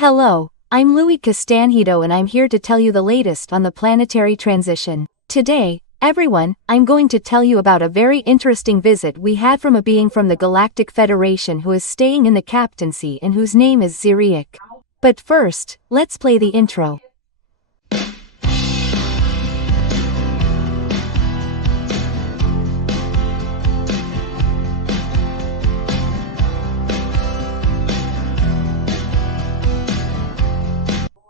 Hello, I'm Louise Castanhedo and I'm here to tell you the latest on the planetary transition. Today, everyone, I'm going to tell you about a very interesting visit we had from a being from the Galactic Federation who is staying in the captaincy and whose name is Zacarias. But first, let's play the intro.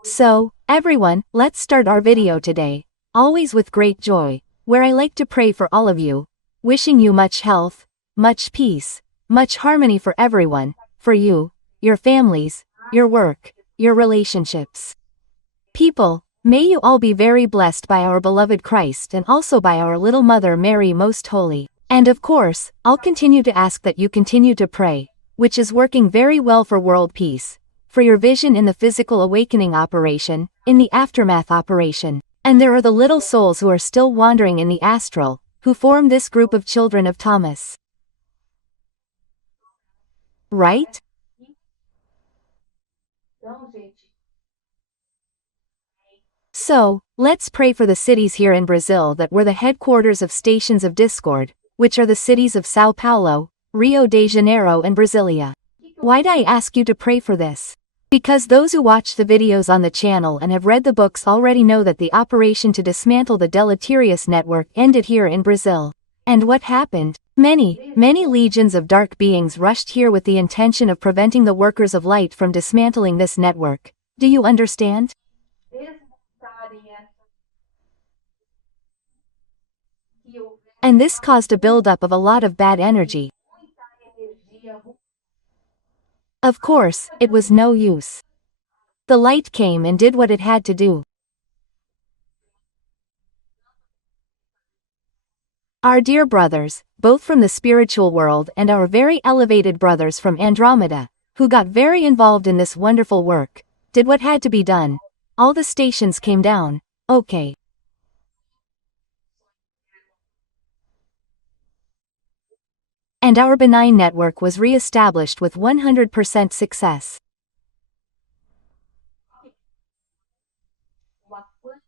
So, everyone, let's start our video today, always with great joy, where I like to pray for all of you, wishing you much health, much peace, much harmony for everyone, for you, your families, your work, your relationships. People, may you all be very blessed by our beloved Christ and also by our little Mother Mary Most Holy. And of course, I'll continue to ask that you continue to pray, which is working very well for world peace, for your vision in the physical awakening operation, in the aftermath operation. And there are the little souls who are still wandering in the astral, who form this group of children of Thomas. Right? So, let's pray for the cities here in Brazil that were the headquarters of stations of discord, which are the cities of São Paulo, Rio de Janeiro and Brasilia. Why'd I ask you to pray for this? Because those who watch the videos on the channel and have read the books already know that the operation to dismantle the deleterious network ended here in Brazil. And what happened? Many legions of dark beings rushed here with the intention of preventing the workers of light from dismantling this network. Do you understand? And this caused a buildup of a lot of bad energy. Of course, it was no use. The light came and did what it had to do. Our dear brothers, both from the spiritual world and our very elevated brothers from Andromeda, who got very involved in this wonderful work, did what had to be done. All the stations came down, okay. And our benign network was re-established with 100% success.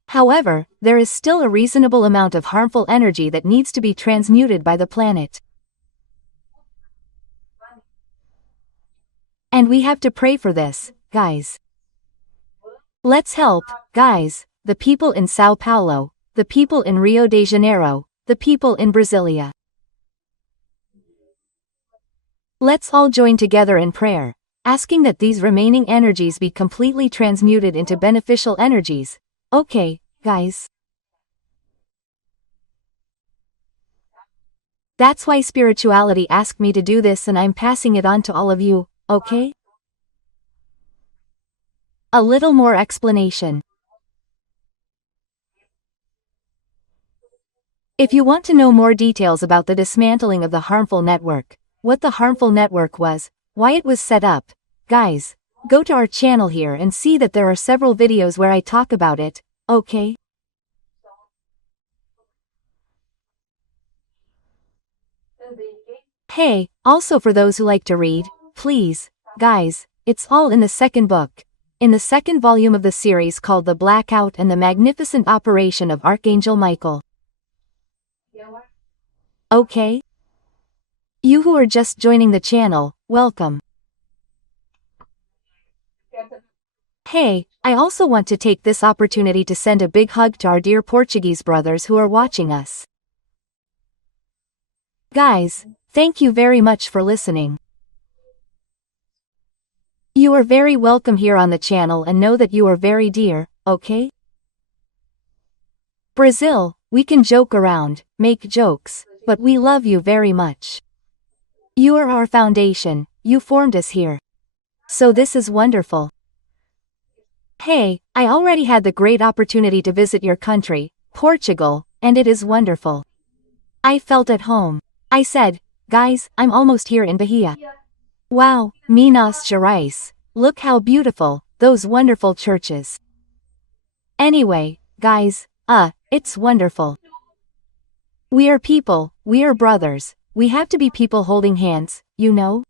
However, there is still a reasonable amount of harmful energy that needs to be transmuted by the planet. And we have to pray for this, guys. Let's help, guys, the people in São Paulo, the people in Rio de Janeiro, the people in Brasilia. Let's all join together in prayer, asking that these remaining energies be completely transmuted into beneficial energies. Okay, guys. That's why spirituality asked me to do this and I'm passing it on to all of you, okay? A little more explanation. If you want to know more details about the dismantling of the harmful network, what the harmful network was, why it was set up, guys, go to our channel here and see that there are several videos where I talk about it, okay? Hey, also for those who like to read, please, guys, it's all in the second book. In the second volume of the series called The Blackout and the Magnificent Operation of Archangel Michael. Okay? You who are just joining the channel, welcome. Hey, I also want to take this opportunity to send a big hug to our dear Portuguese brothers who are watching us. Guys, thank you very much for listening. You are very welcome here on the channel and know that you are very dear, okay? Brazil, we can joke around, make jokes, but we love you very much. You are our foundation, you formed us here. So this is wonderful. Hey, I already had the great opportunity to visit your country, Portugal, and it is wonderful. I felt at home. I said, guys, I'm almost here in Bahia. Wow, Minas Gerais, look how beautiful, those wonderful churches. Anyway, guys, it's wonderful. We are people, we are brothers. We have to be people holding hands, you know?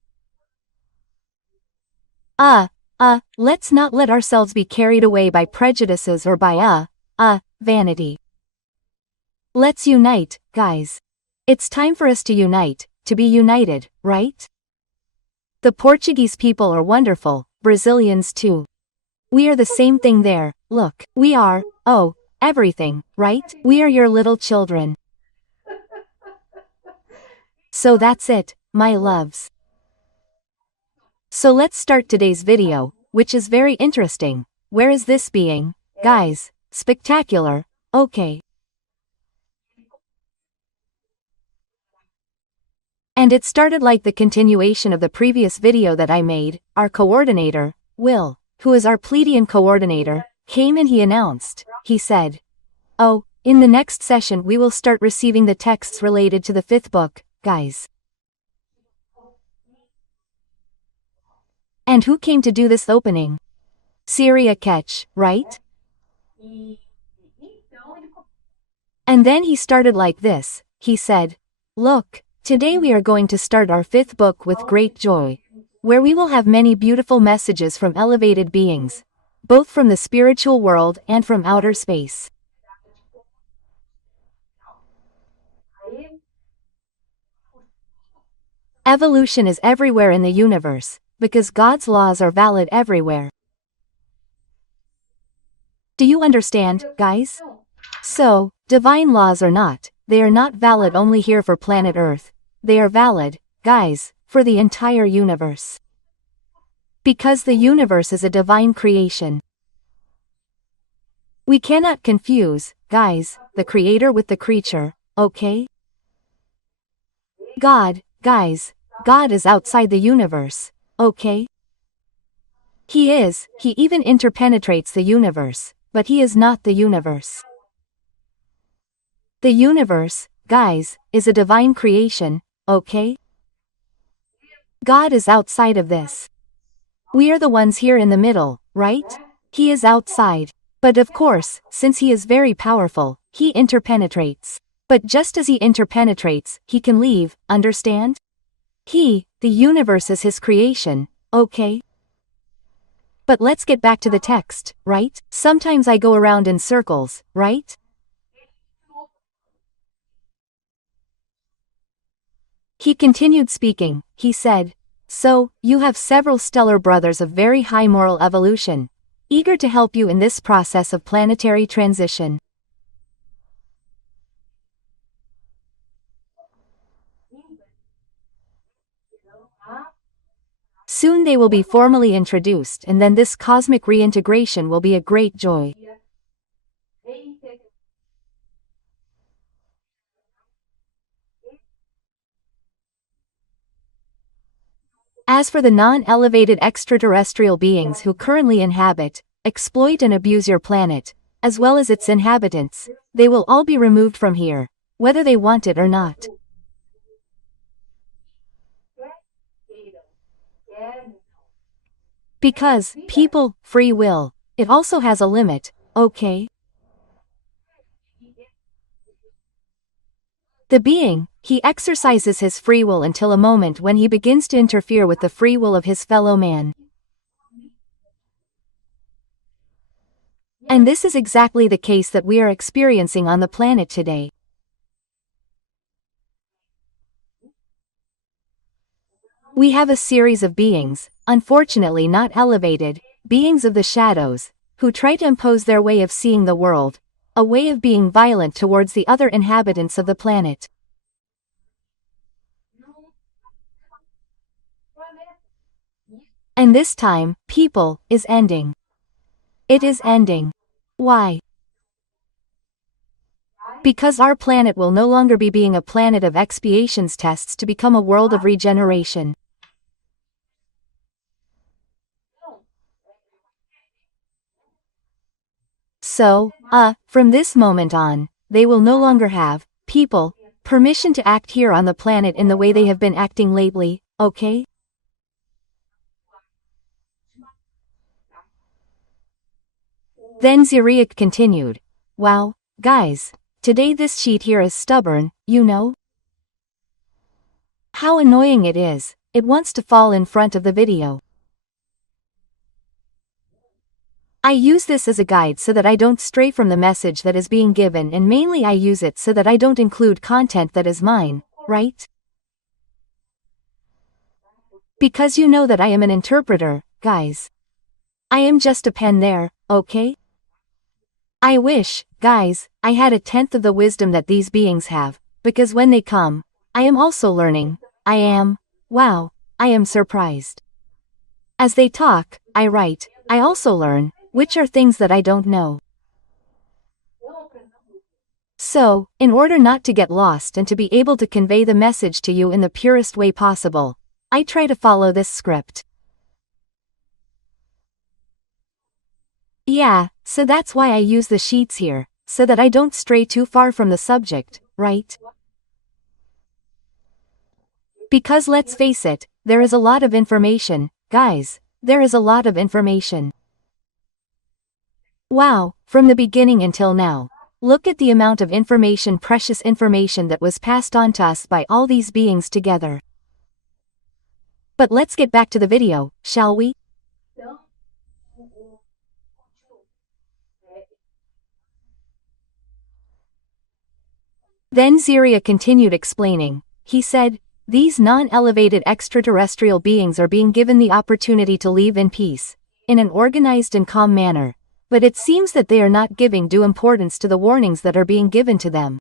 let's not let ourselves be carried away by prejudices or by vanity. Let's unite, guys. It's time for us to unite, to be united, right? The Portuguese people are wonderful, Brazilians too. We are the same thing there, look. We are, everything, right? We are your little children. So that's it, my loves. So let's start today's video, which is very interesting. Where is this being, guys? Spectacular, okay. And it started like the continuation of the previous video that I made. Our coordinator, Will, who is our Pleiadian coordinator, came and he announced, he said, in the next session we will start receiving the texts related to the 5th book, guys. And who came to do this opening? Syria Ketch, right? And then he started like this, he said, look, today we are going to start our 5th book with great joy, where we will have many beautiful messages from elevated beings, both from the spiritual world and from outer space. Evolution is everywhere in the universe, because God's laws are valid everywhere. Do you understand, guys? So, divine laws or not, they are not valid only here for planet Earth. They are valid, guys, for the entire universe. Because the universe is a divine creation. We cannot confuse, guys, the creator with the creature, okay? God is outside the universe, okay? He even interpenetrates the universe, but he is not the universe. The universe, guys, is a divine creation, okay? God is outside of this. We are the ones here in the middle, right? He is outside. But of course, since he is very powerful, he interpenetrates. But just as he interpenetrates, he can leave, understand? The universe is his creation, okay? But let's get back to the text, right? Sometimes I go around in circles, right? He continued speaking, he said, so, you have several stellar brothers of very high moral evolution, eager to help you in this process of planetary transition. Soon they will be formally introduced and then this cosmic reintegration will be a great joy. As for the non-elevated extraterrestrial beings who currently inhabit, exploit and abuse your planet, as well as its inhabitants, they will all be removed from here, whether they want it or not. Because, people, free will, it also has a limit, okay? The being, he exercises his free will until a moment when he begins to interfere with the free will of his fellow man. And this is exactly the case that we are experiencing on the planet today. We have a series of beings, unfortunately not elevated, beings of the shadows, who try to impose their way of seeing the world, a way of being violent towards the other inhabitants of the planet. And this time, people, is ending. It is ending. Why? Because our planet will no longer be being a planet of expiations tests to become a world of regeneration. So, from this moment on, they will no longer have, people, permission to act here on the planet in the way they have been acting lately, okay? Then Zacarias continued, wow, guys, today this sheet here is stubborn, you know? How annoying it is, it wants to fall in front of the video. I use this as a guide so that I don't stray from the message that is being given, and mainly I use it so that I don't include content that is mine, right? Because you know that I am an interpreter, guys. I am just a pen there, okay? I wish, guys, I had 1/10 of the wisdom that these beings have, because when they come, I am also learning. I am surprised. As they talk, I write, I also learn, which are things that I don't know. So, in order not to get lost and to be able to convey the message to you in the purest way possible, I try to follow this script. Yeah, so that's why I use the sheets here, so that I don't stray too far from the subject, right? Because let's face it, there is a lot of information, guys, there is a lot of information. Wow, from the beginning until now. Look at the amount of information, precious information that was passed on to us by all these beings together. But let's get back to the video, shall we? Then Zaria continued explaining. He said, these non-elevated extraterrestrial beings are being given the opportunity to leave in peace, in an organized and calm manner, but it seems that they are not giving due importance to the warnings that are being given to them.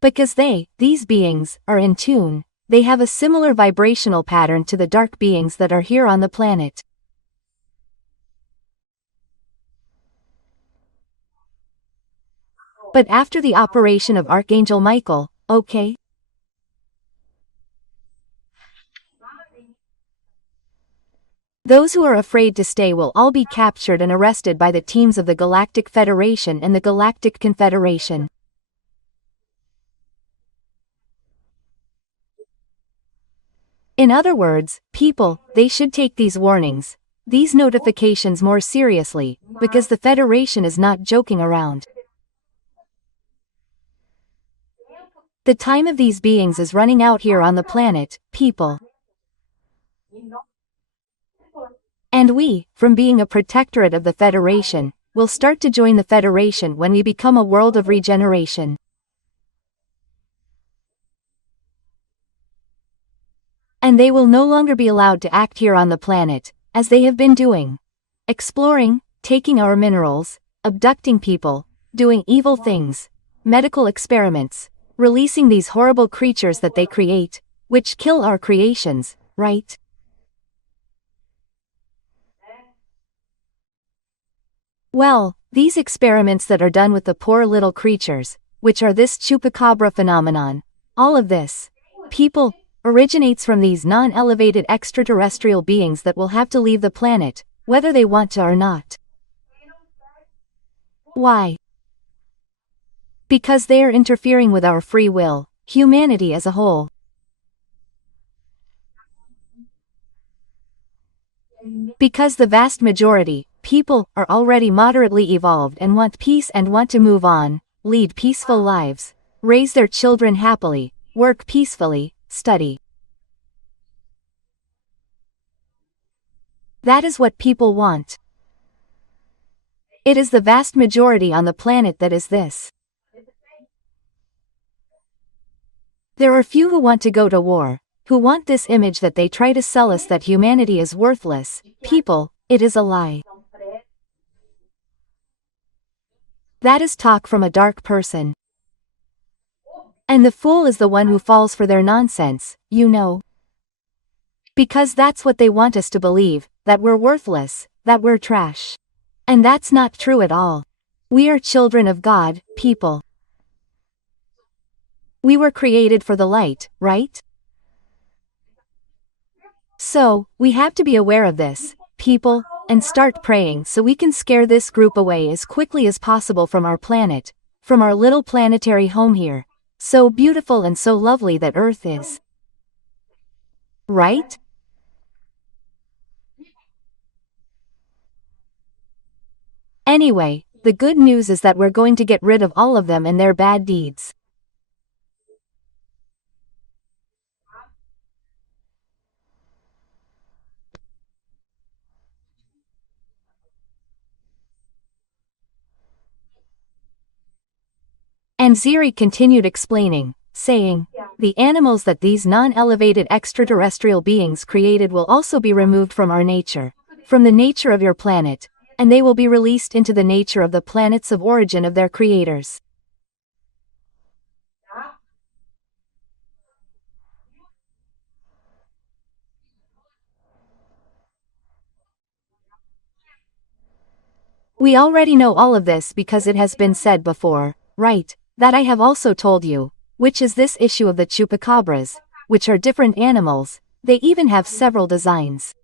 Because these beings, are in tune, they have a similar vibrational pattern to the dark beings that are here on the planet. But after the operation of Archangel Michael, okay? Those who are afraid to stay will all be captured and arrested by the teams of the Galactic Federation and the Galactic Confederation. In other words, people, they should take these warnings, these notifications more seriously, because the Federation is not joking around. The time of these beings is running out here on the planet, people. And we, from being a protectorate of the Federation, will start to join the Federation when we become a world of regeneration. And they will no longer be allowed to act here on the planet, as they have been doing. Exploring, taking our minerals, abducting people, doing evil things, medical experiments, releasing these horrible creatures that they create, which kill our creations, right? Well, these experiments that are done with the poor little creatures, which are this chupacabra phenomenon, all of this, people, originates from these non-elevated extraterrestrial beings that will have to leave the planet, whether they want to or not. Why? Because they are interfering with our free will, humanity as a whole. Because the vast majority, people, are already moderately evolved and want peace and want to move on, lead peaceful lives, raise their children happily, work peacefully, study. That is what people want. It is the vast majority on the planet that is this. There are few who want to go to war, who want this image that they try to sell us that humanity is worthless. People, it is a lie. That is talk from a dark person. And the fool is the one who falls for their nonsense, you know. Because that's what they want us to believe, that we're worthless, that we're trash. And that's not true at all. We are children of God, people. We were created for the light, right? So, we have to be aware of this, people, and start praying so we can scare this group away as quickly as possible from our planet, from our little planetary home here, so beautiful and so lovely that Earth is. Right? Anyway, the good news is that we're going to get rid of all of them and their bad deeds. And Ziri continued explaining, saying, the animals that these non-elevated extraterrestrial beings created will also be removed from our nature, from the nature of your planet, and they will be released into the nature of the planets of origin of their creators. We already know all of this because it has been said before, right, that I have also told you, which is this issue of the chupacabras, which are different animals, they even have several designs.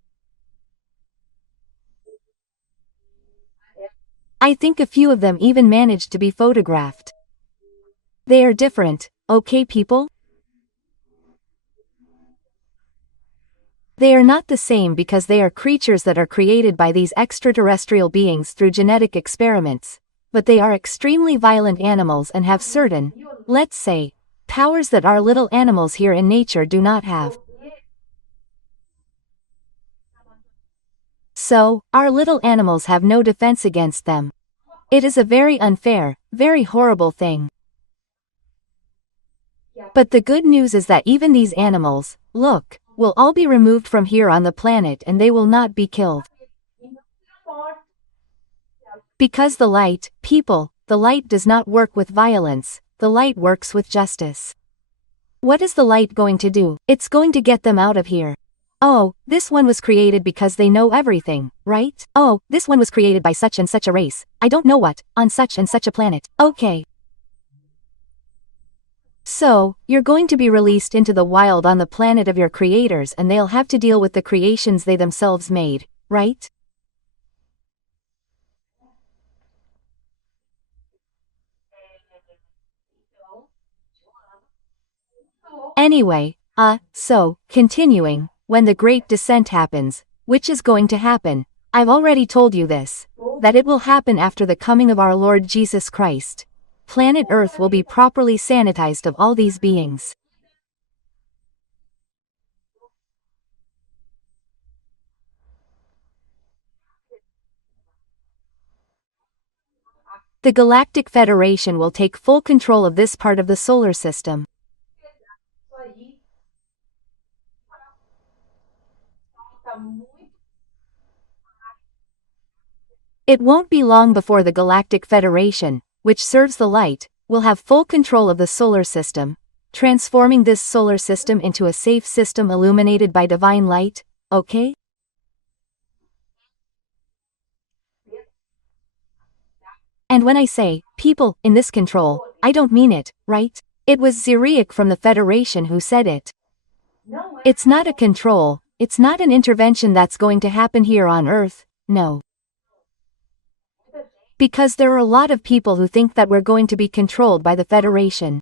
I think a few of them even managed to be photographed. They are different, okay people? They are not the same because they are creatures that are created by these extraterrestrial beings through genetic experiments, but they are extremely violent animals and have certain, let's say, powers that our little animals here in nature do not have. So, our little animals have no defense against them. It is a very unfair, very horrible thing. But the good news is that even these animals, look, will all be removed from here on the planet and they will not be killed. Because the light, people, the light does not work with violence, the light works with justice. What is the light going to do? It's going to get them out of here. Oh, this one was created because they know everything, right? Oh, this one was created by such and such a race, I don't know what, on such and such a planet, okay. So, you're going to be released into the wild on the planet of your creators and they'll have to deal with the creations they themselves made, right? Anyway, so, continuing, when the Great Descent happens, which is going to happen, I've already told you this, that it will happen after the coming of our Lord Jesus Christ. Planet Earth will be properly sanitized of all these beings. The Galactic Federation will take full control of this part of the solar system. It won't be long before the Galactic Federation, which serves the light, will have full control of the solar system, transforming this solar system into a safe system illuminated by divine light, okay? And when I say, people, in this control, I don't mean it, right? It was Ziriak from the Federation who said it. It's not a control, it's not an intervention that's going to happen here on Earth, no. Because there are a lot of people who think that we're going to be controlled by the Federation.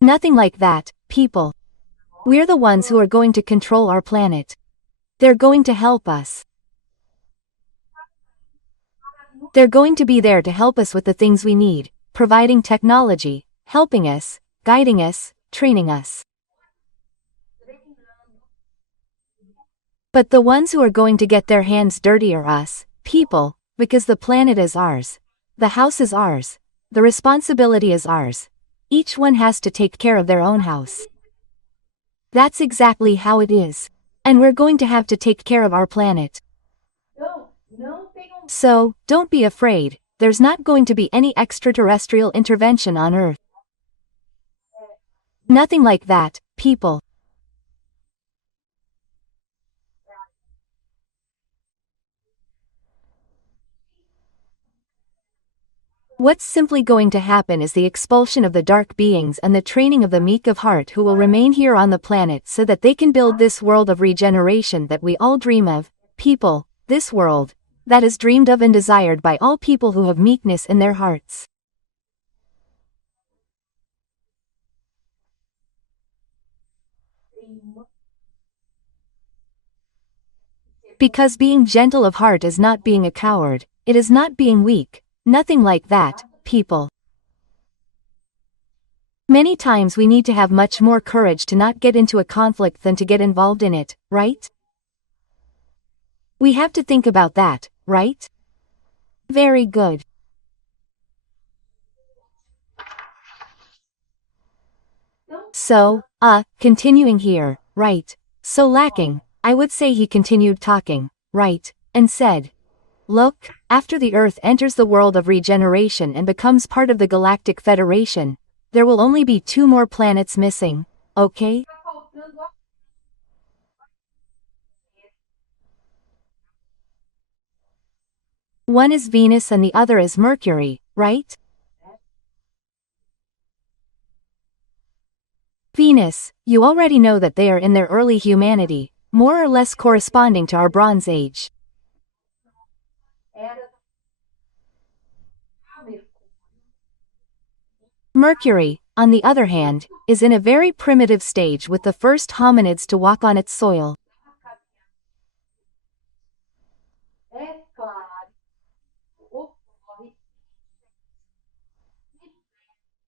Nothing like that, people. We're the ones who are going to control our planet. They're going to help us. They're going to be there to help us with the things we need, providing technology, helping us, guiding us, training us. But the ones who are going to get their hands dirty are us, people, because the planet is ours. The house is ours. The responsibility is ours. Each one has to take care of their own house. That's exactly how it is. And we're going to have to take care of our planet. So, don't be afraid, there's not going to be any extraterrestrial intervention on Earth. Nothing like that, people. What's simply going to happen is the expulsion of the dark beings and the training of the meek of heart who will remain here on the planet so that they can build this world of regeneration that we all dream of, people, this world, that is dreamed of and desired by all people who have meekness in their hearts. Because being gentle of heart is not being a coward, it is not being weak, nothing like that, people. Many times we need to have much more courage to not get into a conflict than to get involved in it, right? We have to think about that, right? Very good. So, continuing here, right? So lacking, I would say he continued talking, right? And said, look, after the Earth enters the world of regeneration and becomes part of the Galactic Federation, there will only be 2 more planets missing, okay? One is Venus and the other is Mercury, right? Venus, you already know that they are in their early humanity, more or less corresponding to our Bronze Age. Mercury, on the other hand, is in a very primitive stage with the first hominids to walk on its soil.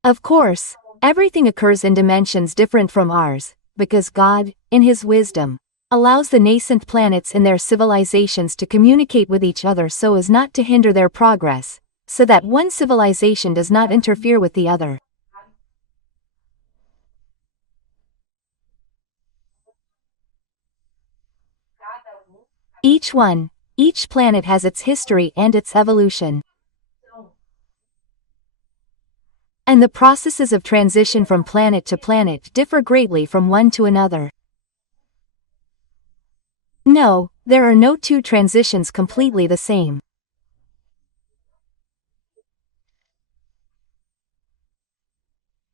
Of course, everything occurs in dimensions different from ours, because God, in His wisdom, allows the nascent planets in their civilizations to communicate with each other so as not to hinder their progress, so that one civilization does not interfere with the other. Each planet has its history and its evolution. And the processes of transition from planet to planet differ greatly from one to another. No, there are no 2 transitions completely the same.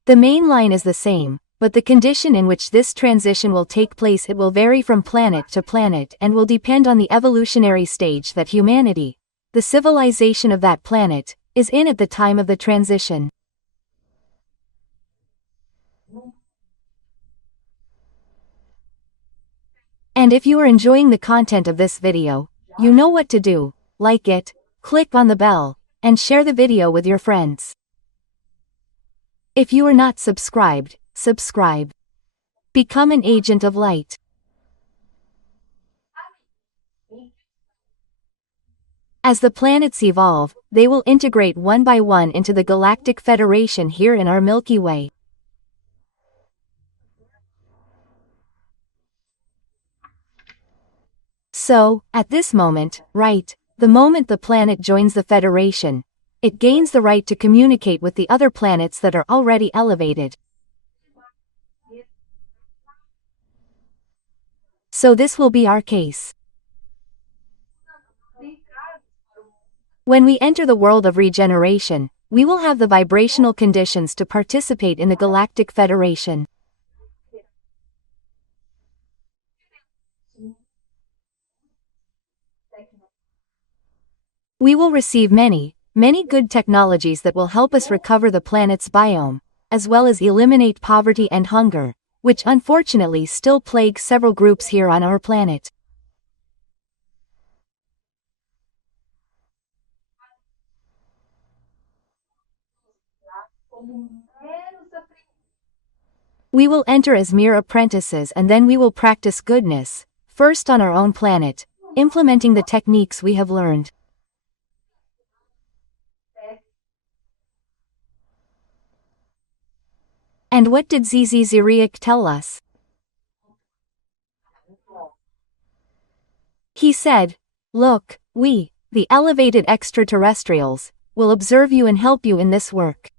The main line is the same, but the condition in which this transition will take place it will vary from planet to planet and will depend on the evolutionary stage that humanity, the civilization of that planet, is in at the time of the transition. And if you are enjoying the content of this video, you know what to do: like it, click on the bell, and share the video with your friends. If you are not subscribed, subscribe. Become an agent of light. As the planets evolve, they will integrate one by one into the Galactic Federation here in our Milky Way. So, at this moment, right, the moment the planet joins the Federation, it gains the right to communicate with the other planets that are already elevated. So this will be our case. When we enter the world of regeneration, we will have the vibrational conditions to participate in the Galactic Federation. We will receive many good technologies that will help us recover the planet's biome, as well as eliminate poverty and hunger, which unfortunately still plague several groups here on our planet. We will enter as mere apprentices and then we will practice goodness, first on our own planet, implementing the techniques we have learned. And what did Zacarias tell us? He said, look, we, the elevated extraterrestrials, will observe you and help you in this work.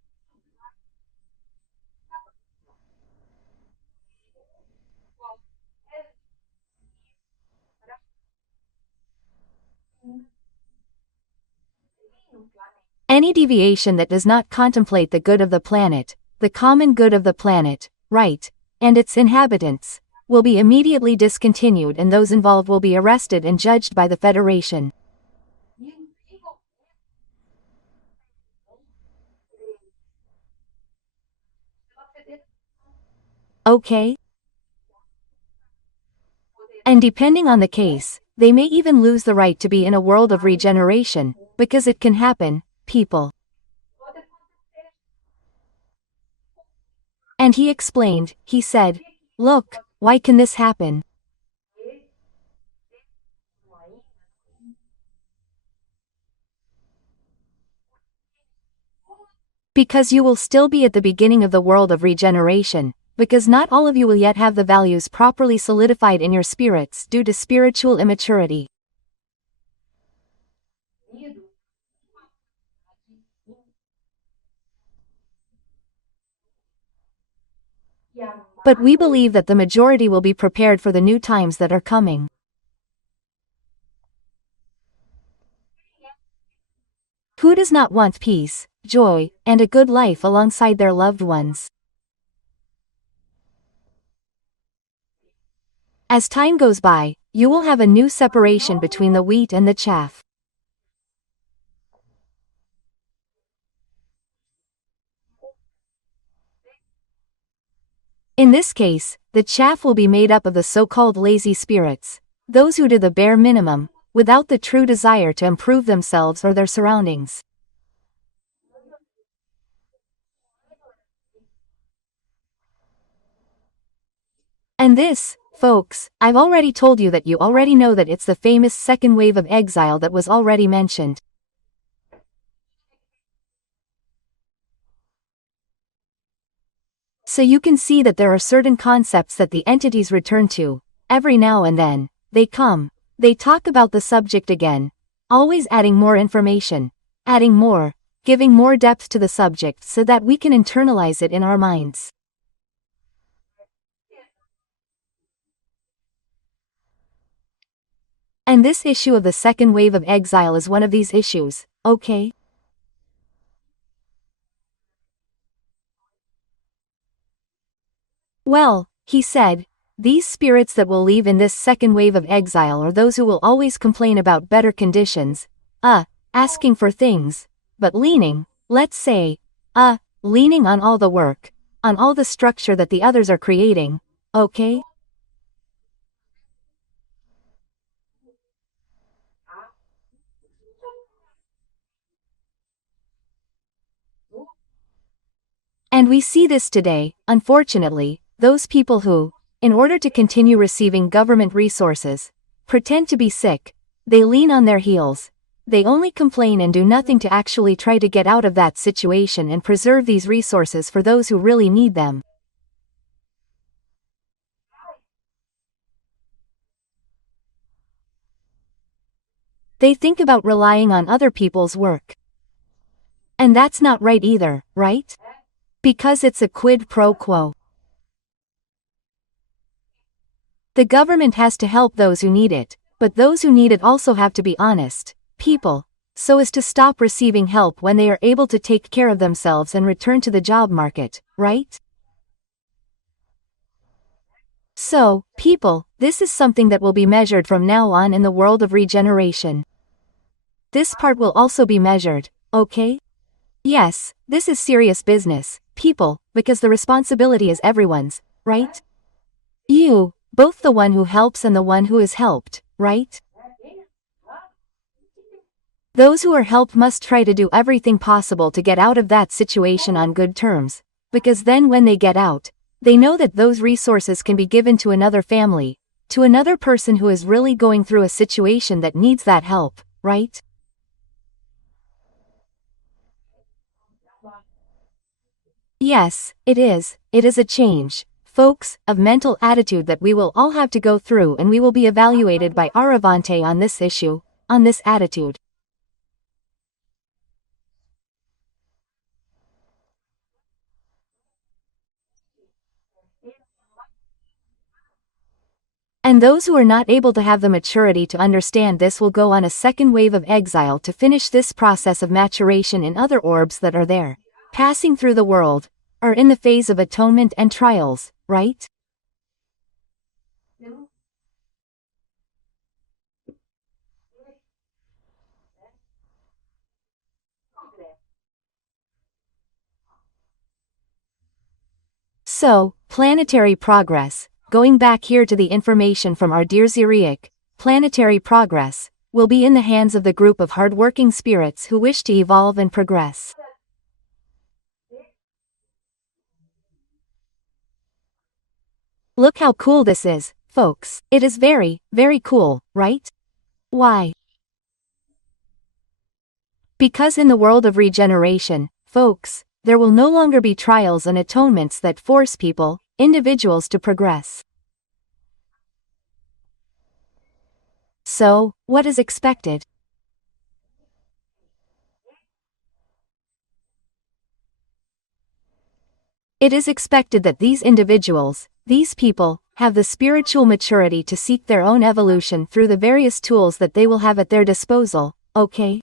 Any deviation that does not contemplate the good of the planet, the common good of the planet, right, and its inhabitants, will be immediately discontinued and those involved will be arrested and judged by the Federation. Okay? And depending on the case, they may even lose the right to be in a world of regeneration, because it can happen, people. And he explained, he said, look, why can this happen? Because you will still be at the beginning of the world of regeneration, because not all of you will yet have the values properly solidified in your spirits due to spiritual immaturity. But we believe that the majority will be prepared for the new times that are coming. Who does not want peace, joy, and a good life alongside their loved ones? As time goes by, you will have a new separation between the wheat and the chaff. In this case, the chaff will be made up of the so-called lazy spirits, those who do the bare minimum, without the true desire to improve themselves or their surroundings. And this, folks, I've already told you that you already know that it's the famous second wave of exile that was already mentioned. So you can see that there are certain concepts that the entities return to. Every now and then, they come, they talk about the subject again, always adding more information, adding more, giving more depth to the subject so that we can internalize it in our minds. And this issue of the second wave of exile is one of these issues, okay? Well, he said, these spirits that will leave in this second wave of exile are those who will always complain about better conditions, asking for things, but leaning, let's say, leaning on all the work, on all the structure that the others are creating, okay? And we see this today, unfortunately, those people who, in order to continue receiving government resources, pretend to be sick, they lean on their heels, they only complain and do nothing to actually try to get out of that situation and preserve these resources for those who really need them. They think about relying on other people's work. And that's not right either, right? Because it's a quid pro quo. The government has to help those who need it, but those who need it also have to be honest people, so as to stop receiving help when they are able to take care of themselves and return to the job market, right? So, people, this is something that will be measured from now on in the world of regeneration. This part will also be measured, okay? Yes, this is serious business, people, because the responsibility is everyone's, right? You, both the one who helps and the one who is helped, right? Those who are helped must try to do everything possible to get out of that situation on good terms, because then when they get out, they know that those resources can be given to another family, to another person who is really going through a situation that needs that help, right? Yes, it is a change, folks, of mental attitude that we will all have to go through, and we will be evaluated by Aravante on this issue, on this attitude. And those who are not able to have the maturity to understand this will go on a second wave of exile to finish this process of maturation in other orbs that are there, passing through the world, or in the phase of atonement and trials, right? So, planetary progress, going back here to the information from our dear Ziriac, planetary progress, will be in the hands of the group of hardworking spirits who wish to evolve and progress. Look how cool this is, folks. It is very, very cool, right? Why? Because in the world of regeneration, folks, there will no longer be trials and atonements that force people, individuals to progress. So, what is expected? It is expected that these individuals, these people, have the spiritual maturity to seek their own evolution through the various tools that they will have at their disposal, okay?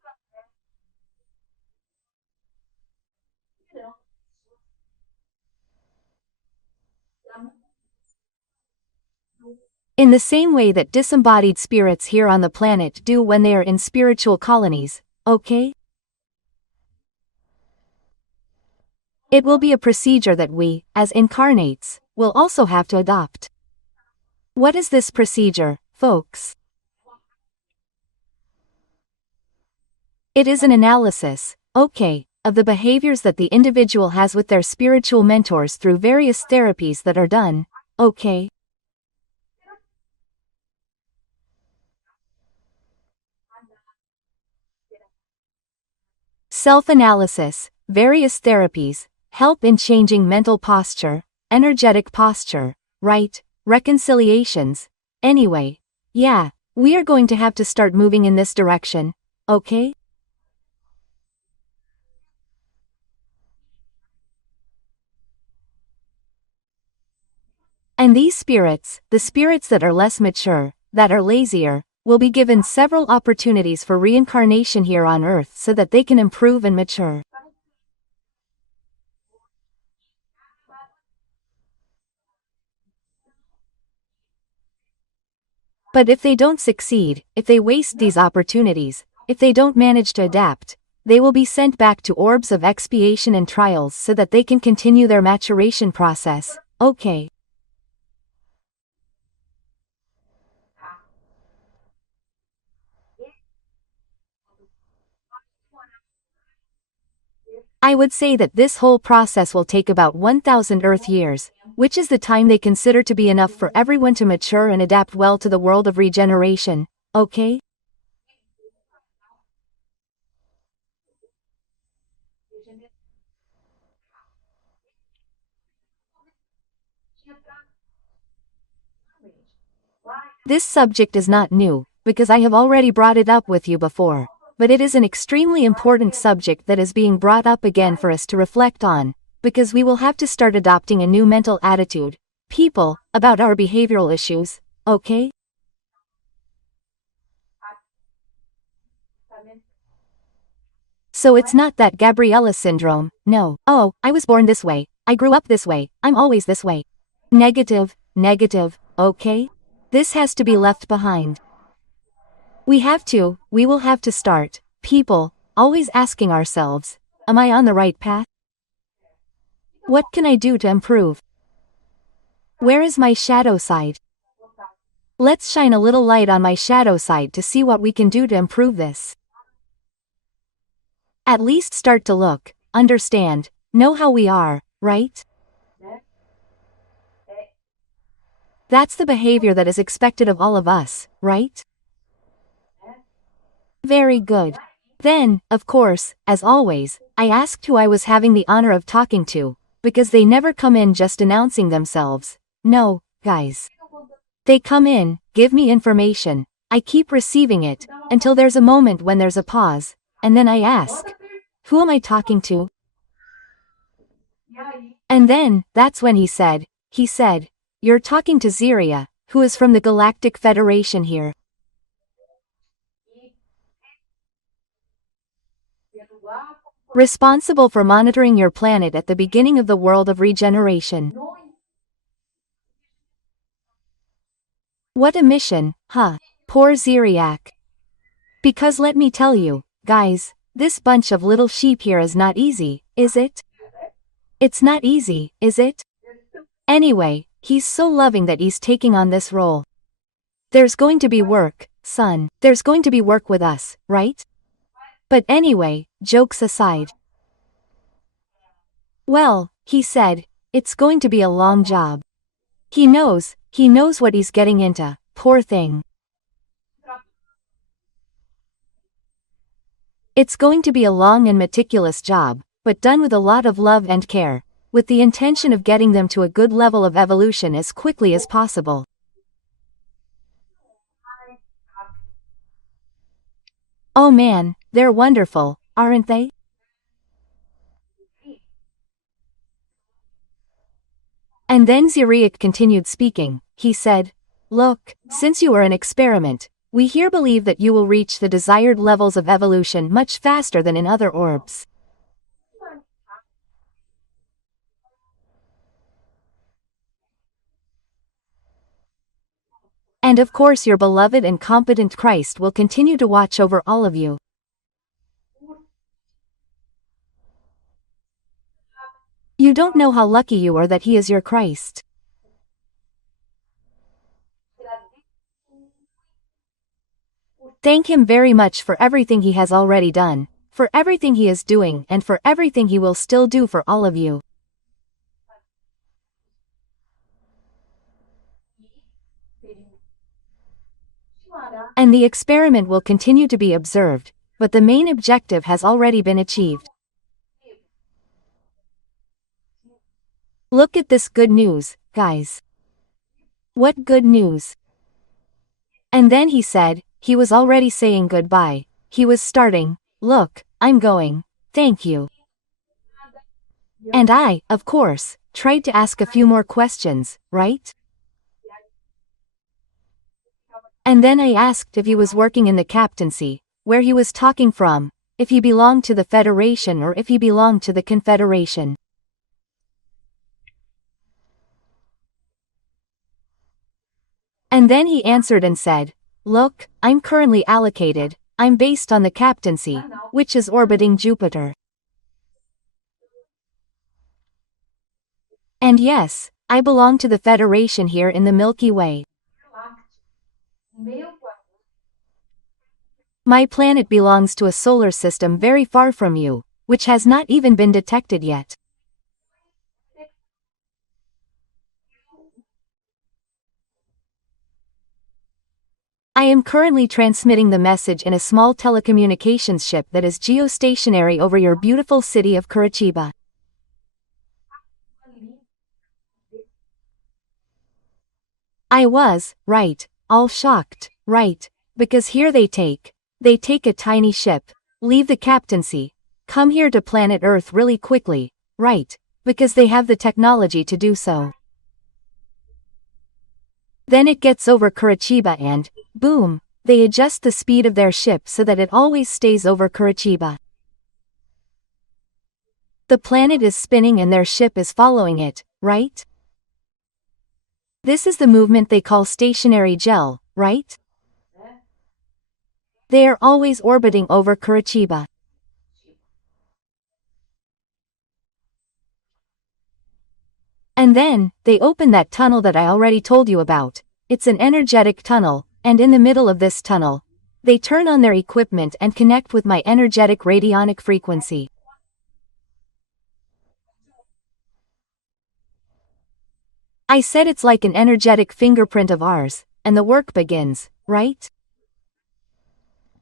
In the same way that disembodied spirits here on the planet do when they are in spiritual colonies, okay? It will be a procedure that we, as incarnates, will also have to adopt. What is this procedure, folks? It is an analysis, okay, of the behaviors that the individual has with their spiritual mentors through various therapies that are done, okay? Self-analysis, various therapies, help in changing mental posture, energetic posture, right, reconciliations. Anyway, yeah, we are going to have to start moving in this direction, okay? And these spirits, the spirits that are less mature, that are lazier, will be given several opportunities for reincarnation here on Earth so that they can improve and mature. But if they don't succeed, if they waste these opportunities, if they don't manage to adapt, they will be sent back to orbs of expiation and trials so that they can continue their maturation process, okay? I would say that this whole process will take about 1,000 Earth years, which is the time they consider to be enough for everyone to mature and adapt well to the world of regeneration, okay? This subject is not new, because I have already brought it up with you before, but it is an extremely important subject that is being brought up again for us to reflect on, because we will have to start adopting a new mental attitude, people, about our behavioral issues, okay? So it's not that Gabriella syndrome, no. Oh, I was born this way, I grew up this way, I'm always this way. Negative, negative, okay? This has to be left behind. We will have to start, people, always asking ourselves, am I on the right path? What can I do to improve? Where is my shadow side? Let's shine a little light on my shadow side to see what we can do to improve this. At least start to look, understand, know how we are, right? That's the behavior that is expected of all of us, right? Very good. Then, of course, as always, I asked who I was having the honor of talking to, because they never come in just announcing themselves. No, guys. They come in, give me information, I keep receiving it, until there's a moment when there's a pause, and then I ask, who am I talking to? And then, that's when he said, you're talking to Zacarias, who is from the Galactic Federation here. Responsible for monitoring your planet at the beginning of the world of regeneration. What a mission, huh? Poor Zacarias. Because let me tell you, guys, this bunch of little sheep here is not easy, is it? It's not easy, is it? Anyway, he's so loving that he's taking on this role. There's going to be work, son. There's going to be work with us, right? But anyway, jokes aside. Well, he said, it's going to be a long job. He knows what he's getting into, poor thing. It's going to be a long and meticulous job, but done with a lot of love and care. with the intention of getting them to a good level of evolution as quickly as possible. Oh man, they're wonderful, aren't they? And then Zacarias continued speaking. He said, "Look, since you are an experiment, we here believe that you will reach the desired levels of evolution much faster than in other orbs. And of course your beloved and competent Christ will continue to watch over all of you. You don't know how lucky you are that He is your Christ. Thank Him very much for everything He has already done, for everything He is doing, and for everything He will still do for all of you. And the experiment will continue to be observed, but the main objective has already been achieved. Look at this good news, guys. What good news?" And then he said, he was already saying goodbye. He was starting, "Look, I'm going. Thank you." And I, of course, tried to ask a few more questions, right? And then I asked if he was working in the captaincy, where he was talking from, if he belonged to the Federation or if he belonged to the Confederation. And then he answered and said, "Look, I'm currently allocated, I'm based on the captaincy, which is orbiting Jupiter. And yes, I belong to the Federation here in the Milky Way. My planet belongs to a solar system very far from you, which has not even been detected yet. I am currently transmitting the message in a small telecommunications ship that is geostationary over your beautiful city of Curitiba. I was, right, all shocked, right, because here they take a tiny ship, leave the captaincy, come here to planet Earth really quickly, right, because they have the technology to do so. Then it gets over Curitiba and, boom, they adjust the speed of their ship so that it always stays over Curitiba. The planet is spinning and their ship is following it, right? This is the movement they call stationary gel, right? They are always orbiting over Curitiba. And then, they open that tunnel that I already told you about. It's an energetic tunnel, and in the middle of this tunnel, they turn on their equipment and connect with my energetic radionic frequency. I said it's like an energetic fingerprint of ours, and the work begins, right?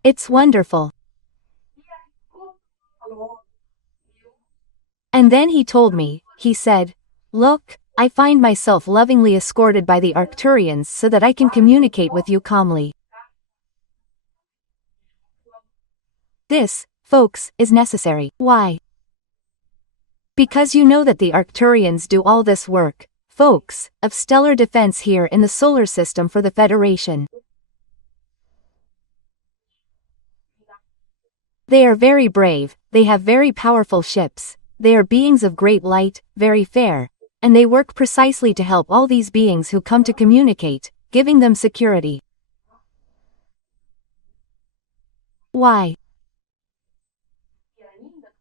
It's wonderful. And then he told me, he said, "Look, I find myself lovingly escorted by the Arcturians so that I can communicate with you calmly. This, folks, is necessary. Why? Because you know that the Arcturians do all this work, folks, of stellar defense here in the solar system for the Federation. They are very brave, they have very powerful ships, they are beings of great light, very fair, and they work precisely to help all these beings who come to communicate, giving them security. Why?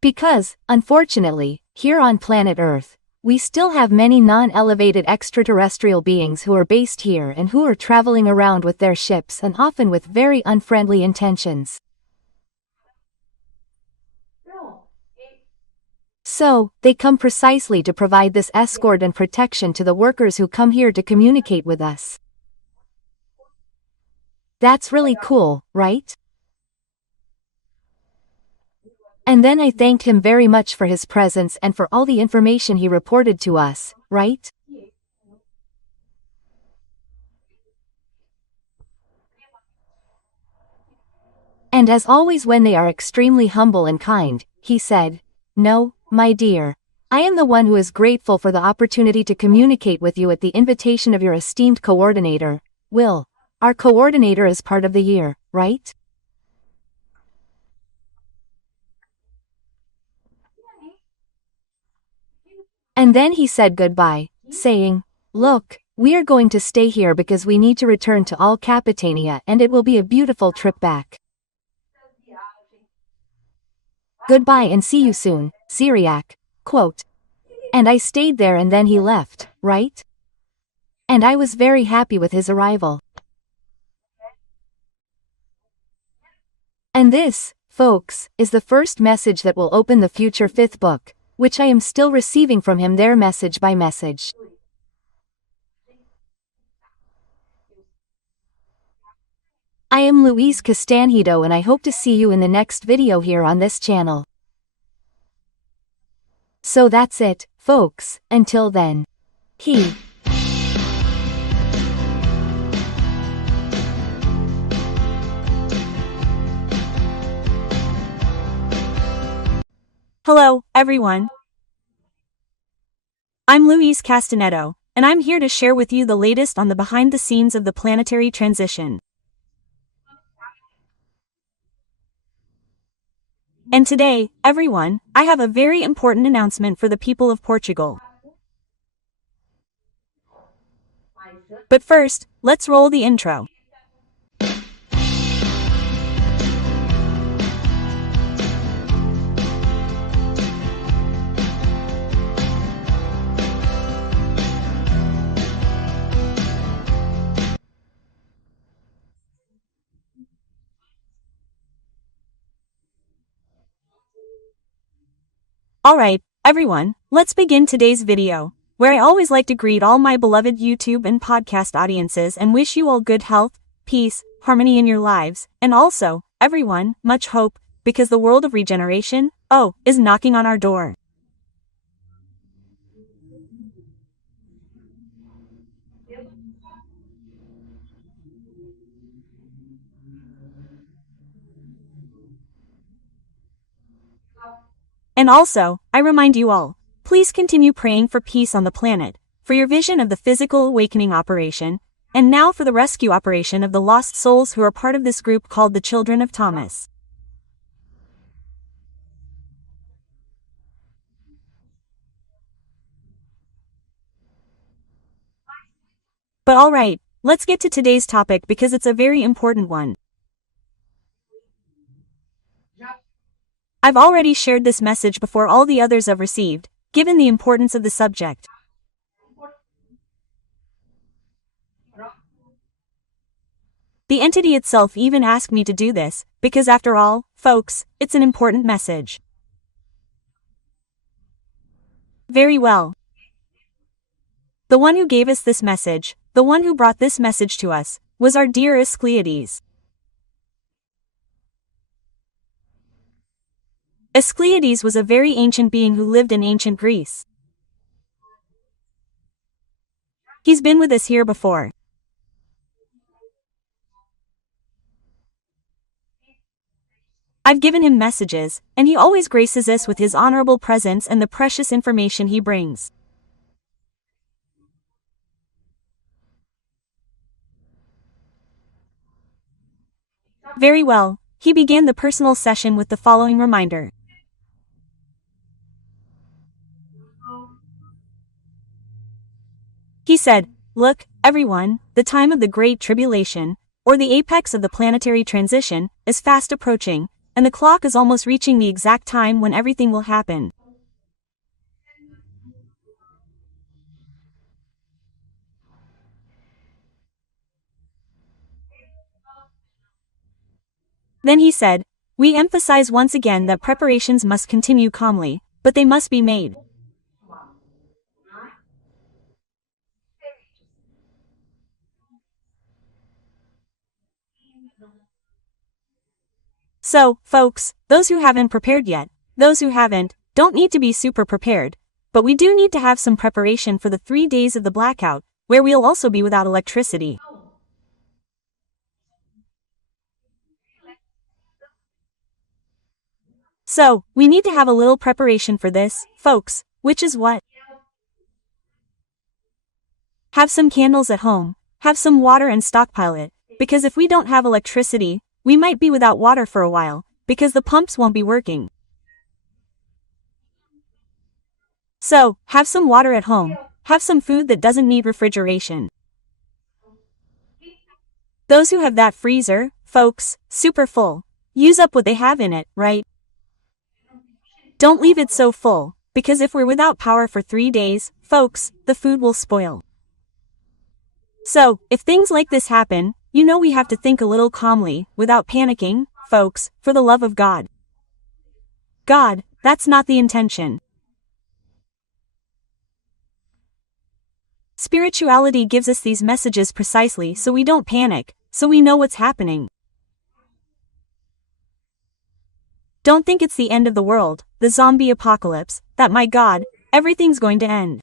Because, unfortunately, here on planet Earth, we still have many non-elevated extraterrestrial beings who are based here and who are traveling around with their ships and often with very unfriendly intentions. So, they come precisely to provide this escort and protection to the workers who come here to communicate with us. That's really cool, right? And then I thanked him very much for his presence and for all the information he reported to us, right? And as always when they are extremely humble and kind, he said, "No, my dear. I am the one who is grateful for the opportunity to communicate with you at the invitation of your esteemed coordinator, Will. Our coordinator is part of the year, right?" And then he said goodbye, saying, "Look, we are going to stay here because we need to return to All Capitania and it will be a beautiful trip back. Goodbye and see you soon, Syriac." Quote. And I stayed there and then he left, right? And I was very happy with his arrival. And this, folks, is the first message that will open the future fifth book, which I am still receiving from him there message by message. I am Louise Castanhedo and I hope to see you in the next video here on this channel. So that's it, folks, until then. He. Hello, everyone. I'm Louise Castanhedo, and I'm here to share with you the latest on the behind the scenes of the planetary transition. And today, everyone, I have a very important announcement for the people of Portugal. But first, let's roll the intro. Alright, everyone, let's begin today's video, where I always like to greet all my beloved YouTube and podcast audiences and wish you all good health, peace, harmony in your lives, and also, everyone, much hope, because the world of regeneration, is knocking on our door. And also, I remind you all, please continue praying for peace on the planet, for your vision of the physical awakening operation, and now for the rescue operation of the lost souls who are part of this group called the Children of Thomas. But alright, let's get to today's topic because it's a very important one. I've already shared this message before all the others have received, given the importance of the subject. The entity itself even asked me to do this, because after all, folks, it's an important message. Very well. The one who gave us this message, the one who brought this message to us, was our dear Asclepiades. Asclepiades was a very ancient being who lived in ancient Greece. He's been with us here before. I've given him messages, and he always graces us with his honorable presence and the precious information he brings. Very well, he began the personal session with the following reminder. He said, "Look, everyone, the time of the Great Tribulation, or the apex of the planetary transition, is fast approaching, and the clock is almost reaching the exact time when everything will happen. Then he said, "We emphasize once again that preparations must continue calmly, but they must be made. So, folks, those who haven't prepared yet, those who haven't, don't need to be super prepared, but we do need to have some preparation for the 3 days of the blackout, where we'll also be without electricity. So, we need to have a little preparation for this, folks, which is what? Have some candles at home, have some water and stockpile it, because if we don't have electricity, we might be without water for a while, because the pumps won't be working. So, have some water at home, have some food that doesn't need refrigeration. Those who have that freezer, folks, super full, use up what they have in it, right? Don't leave it so full, because if we're without power for 3 days, folks, the food will spoil. So, if things like this happen, you know we have to think a little calmly, without panicking, folks, for the love of God. God, that's not the intention. Spirituality gives us these messages precisely so we don't panic, so we know what's happening. Don't think it's the end of the world, the zombie apocalypse, that my God, everything's going to end.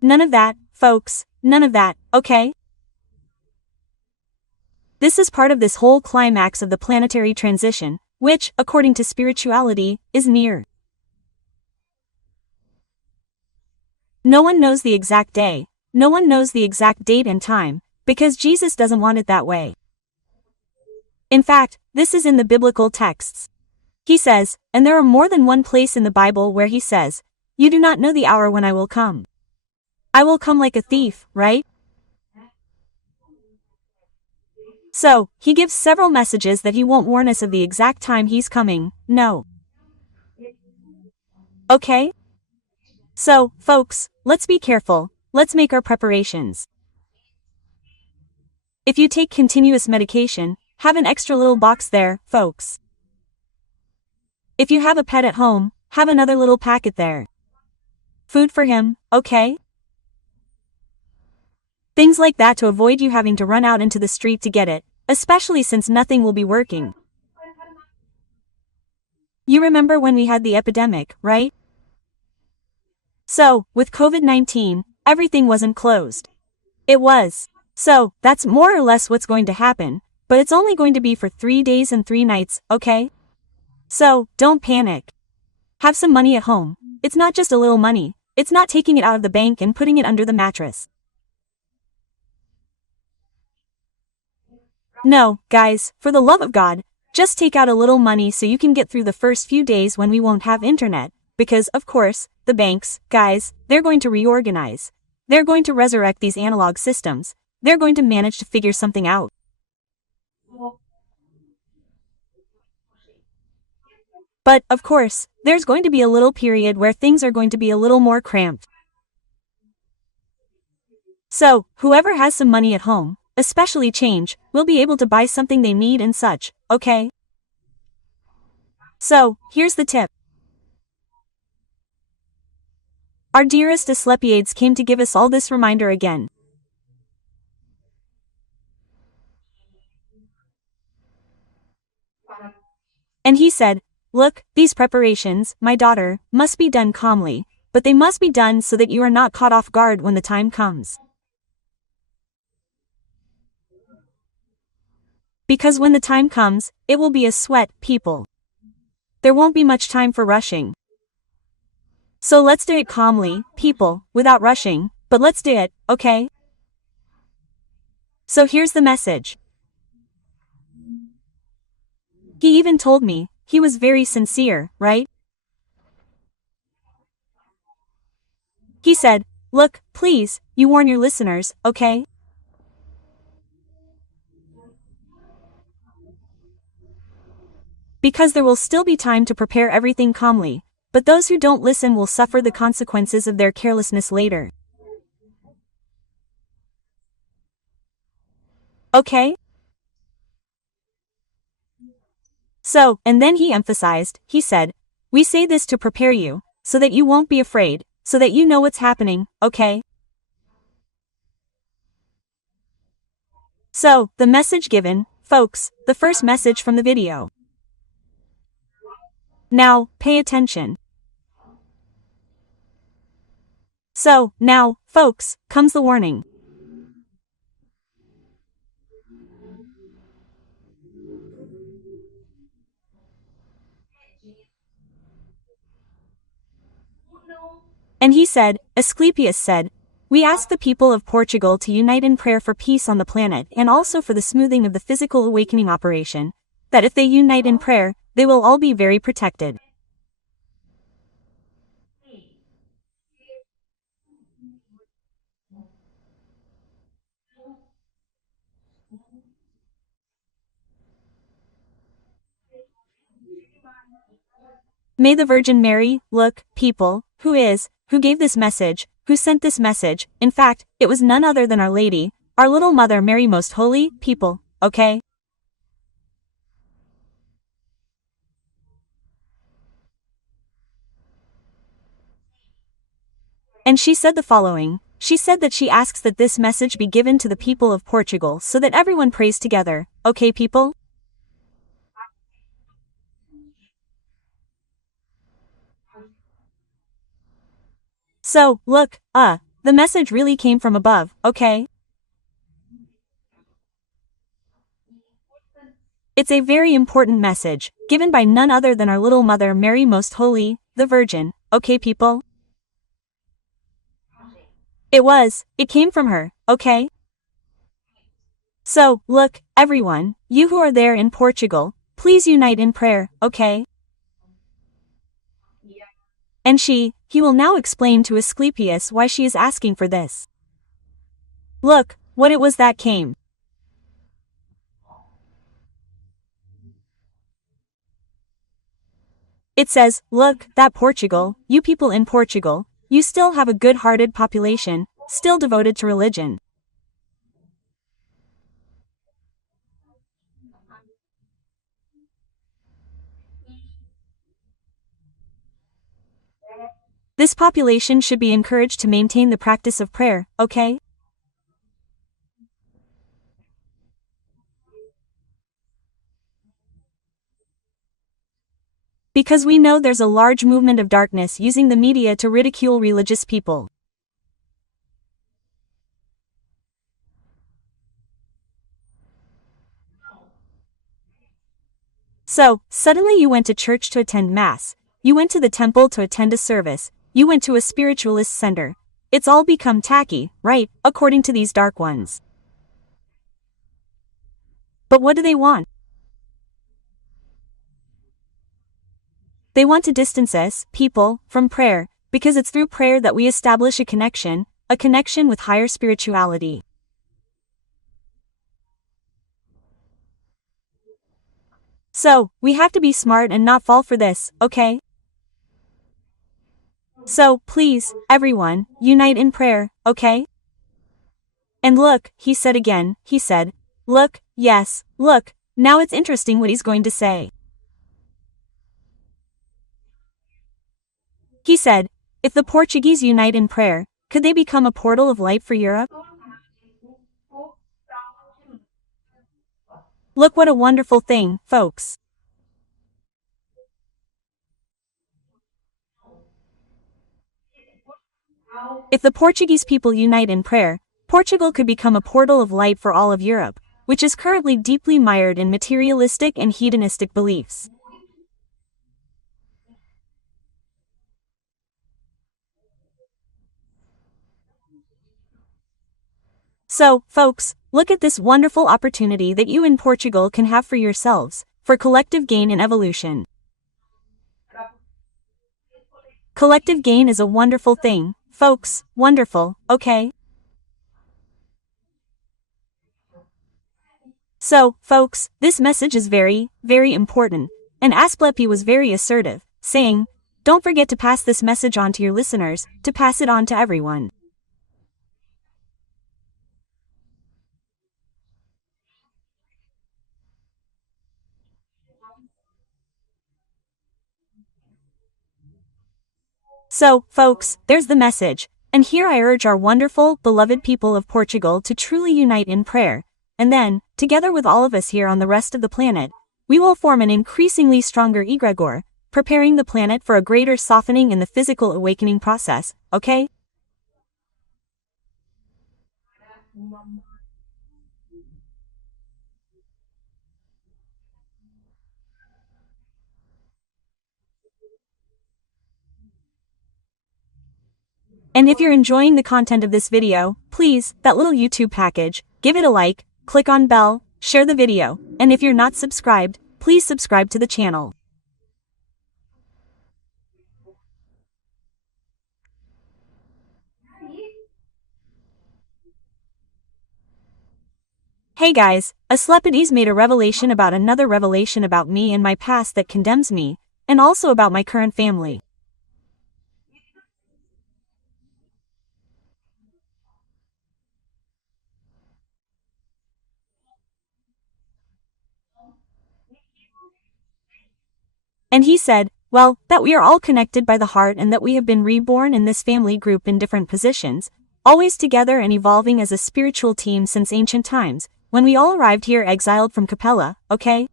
None of that, folks, none of that, okay? This is part of this whole climax of the planetary transition, which, according to spirituality, is near. No one knows the exact day, no one knows the exact date and time, because Jesus doesn't want it that way. In fact, this is in the biblical texts. He says, and there are more than one place in the Bible where he says, "You do not know the hour when I will come. I will come like a thief," right? So, he gives several messages that he won't warn us of the exact time he's coming, no. Okay? So, folks, let's be careful, let's make our preparations. If you take continuous medication, have an extra little box there, folks. If you have a pet at home, have another little packet there. Food for him, okay? Things like that to avoid you having to run out into the street to get it, especially since nothing will be working. You remember when we had the epidemic, right? So, with COVID-19, everything wasn't closed. It was. So, that's more or less what's going to happen, but it's only going to be for 3 days and 3 nights, okay? So, don't panic. Have some money at home. It's not just a little money, it's not taking it out of the bank and putting it under the mattress. No, guys, for the love of God, just take out a little money so you can get through the first few days when we won't have internet, because, of course, the banks, guys, they're going to reorganize. They're going to resurrect these analog systems. They're going to manage to figure something out. But, of course, there's going to be a little period where things are going to be a little more cramped. So, whoever has some money at home, especially change, will be able to buy something they need and such, okay? So, here's the tip. Our dearest Asclepiades came to give us all this reminder again. And he said, "Look, these preparations, my daughter, must be done calmly, but they must be done so that you are not caught off guard when the time comes. Because when the time comes, it will be a sweat, people. There won't be much time for rushing. So let's do it calmly, people, without rushing, but let's do it, okay?" So here's the message. He even told me, he was very sincere, right? He said, "Look, please, you warn your listeners, okay? Because there will still be time to prepare everything calmly, but those who don't listen will suffer the consequences of their carelessness later. Okay?" So, and then he emphasized, he said, "We say this to prepare you, so that you won't be afraid, so that you know what's happening, okay?" So, the message given, folks, the first message from the video. Now, pay attention. So, now, folks, comes the warning. And he said, Asclepius said, we ask the people of Portugal to unite in prayer for peace on the planet and also for the smoothing of the physical awakening operation, that if they unite in prayer, they will all be very protected. May the Virgin Mary, look, people, who gave this message, who sent this message, in fact, it was none other than Our Lady, our little Mother Mary most holy, people, okay? And she said the following, she said that she asks that this message be given to the people of Portugal so that everyone prays together, okay people? So, look, the message really came from above, okay? It's a very important message, given by none other than our little Mother Mary Most Holy, the Virgin, okay people? It came from her, okay? So, look, everyone, you who are there in Portugal, please unite in prayer, okay? And he will now explain to Asclepius why she is asking for this. Look, what it was that came. It says, look, that Portugal, you people in Portugal, you still have a good-hearted population, still devoted to religion. This population should be encouraged to maintain the practice of prayer, okay? Because we know there's a large movement of darkness using the media to ridicule religious people. So, suddenly you went to church to attend Mass, you went to the temple to attend a service, you went to a spiritualist center. It's all become tacky, right, according to these dark ones. But what do they want? They want to distance us, people, from prayer, because it's through prayer that we establish a connection with higher spirituality. So, we have to be smart and not fall for this, okay? So, please, everyone, unite in prayer, okay? And look, he said again, he said, look, yes, look, now it's interesting what he's going to say. He said, if the Portuguese unite in prayer, could they become a portal of light for Europe? Look what a wonderful thing, folks. If the Portuguese people unite in prayer, Portugal could become a portal of light for all of Europe, which is currently deeply mired in materialistic and hedonistic beliefs. So, folks, look at this wonderful opportunity that you in Portugal can have for yourselves, for collective gain and evolution. Collective gain is a wonderful thing, folks, wonderful, okay? So, folks, this message is very, very important, and Asclepius was very assertive, saying, don't forget to pass this message on to your listeners, to pass it on to everyone. So, folks, there's the message, and here I urge our wonderful, beloved people of Portugal to truly unite in prayer, and then, together with all of us here on the rest of the planet, we will form an increasingly stronger egregore, preparing the planet for a greater softening in the physical awakening process, okay? And if you're enjoying the content of this video, please, that little YouTube package, give it a like, click on bell, share the video, and if you're not subscribed, please subscribe to the channel. Hey guys, Asclepiades made a revelation about another revelation about me and my past that condemns me, and also about my current family. And he said, well, that we are all connected by the heart and that we have been reborn in this family group in different positions, always together and evolving as a spiritual team since ancient times, when we all arrived here exiled from Capella, okay?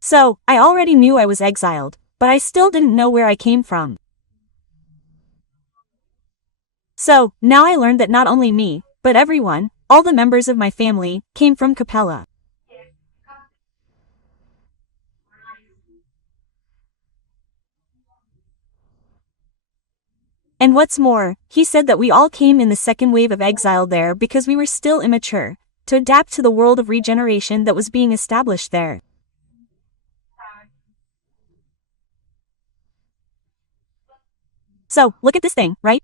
So, I already knew I was exiled, but I still didn't know where I came from. So, now I learned that not only me, but everyone, all the members of my family, came from Capella. And what's more, he said that we all came in the second wave of exile there because we were still immature, to adapt to the world of regeneration that was being established there. So, look at this thing, right?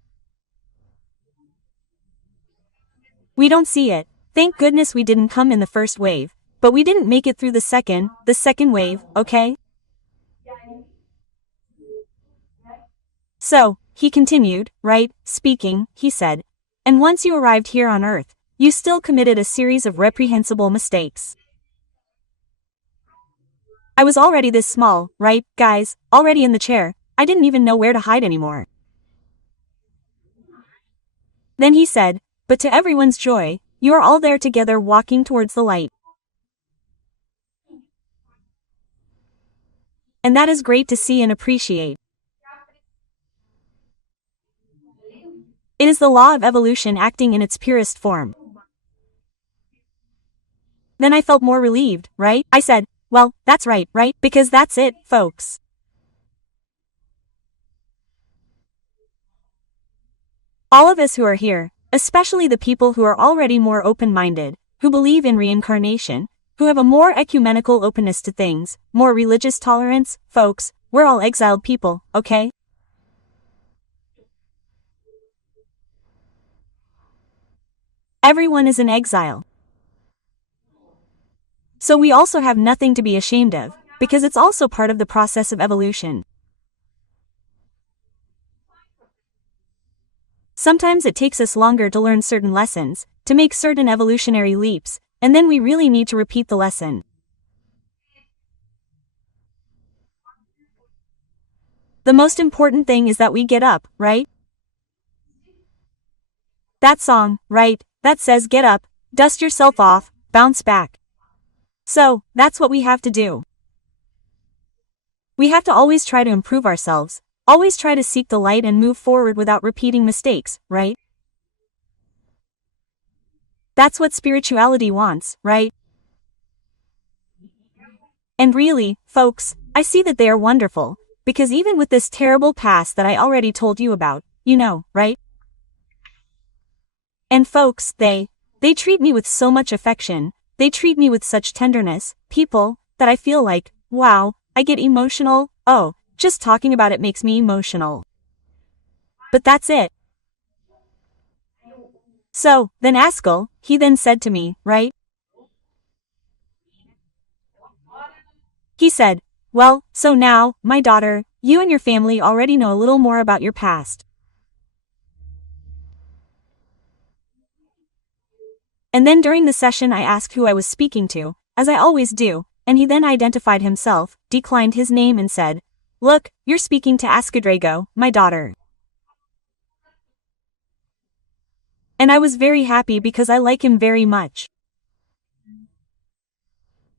We don't see it. Thank goodness we didn't come in the first wave, but we didn't make it through the second wave, okay? So, he continued, right, speaking, he said, and once you arrived here on Earth, you still committed a series of reprehensible mistakes. I was already this small, right, guys, already in the chair, I didn't even know where to hide anymore. Then he said, but to everyone's joy, you are all there together walking towards the light. And that is great to see and appreciate. It is the law of evolution acting in its purest form. Then I felt more relieved, right? I said, well, that's right, because that's it, folks. All of us who are here, especially the people who are already more open-minded, who believe in reincarnation, who have a more ecumenical openness to things, more religious tolerance, folks, we're all exiled people, okay? Everyone is in exile. So we also have nothing to be ashamed of, because it's also part of the process of evolution. Sometimes it takes us longer to learn certain lessons, to make certain evolutionary leaps, and then we really need to repeat the lesson. The most important thing is that we get up, right? That song, right, that says get up, dust yourself off, bounce back. So, that's what we have to do. We have to always try to improve ourselves, always try to seek the light and move forward without repeating mistakes, right? That's what spirituality wants, right? And really, folks, I see that they are wonderful, because even with this terrible past that I already told you about, you know, right? And folks, they treat me with so much affection, they treat me with such tenderness, people, that I feel like, wow, I get emotional, oh, just talking about it makes me emotional. But that's it. So, then Askel, he then said to me, right? He said, well, so now, my daughter, you and your family already know a little more about your past. And then during the session I asked who I was speaking to, as I always do, and he then identified himself, declined his name and said, Look, you're speaking to Zacarias, my daughter. And I was very happy because I like him very much.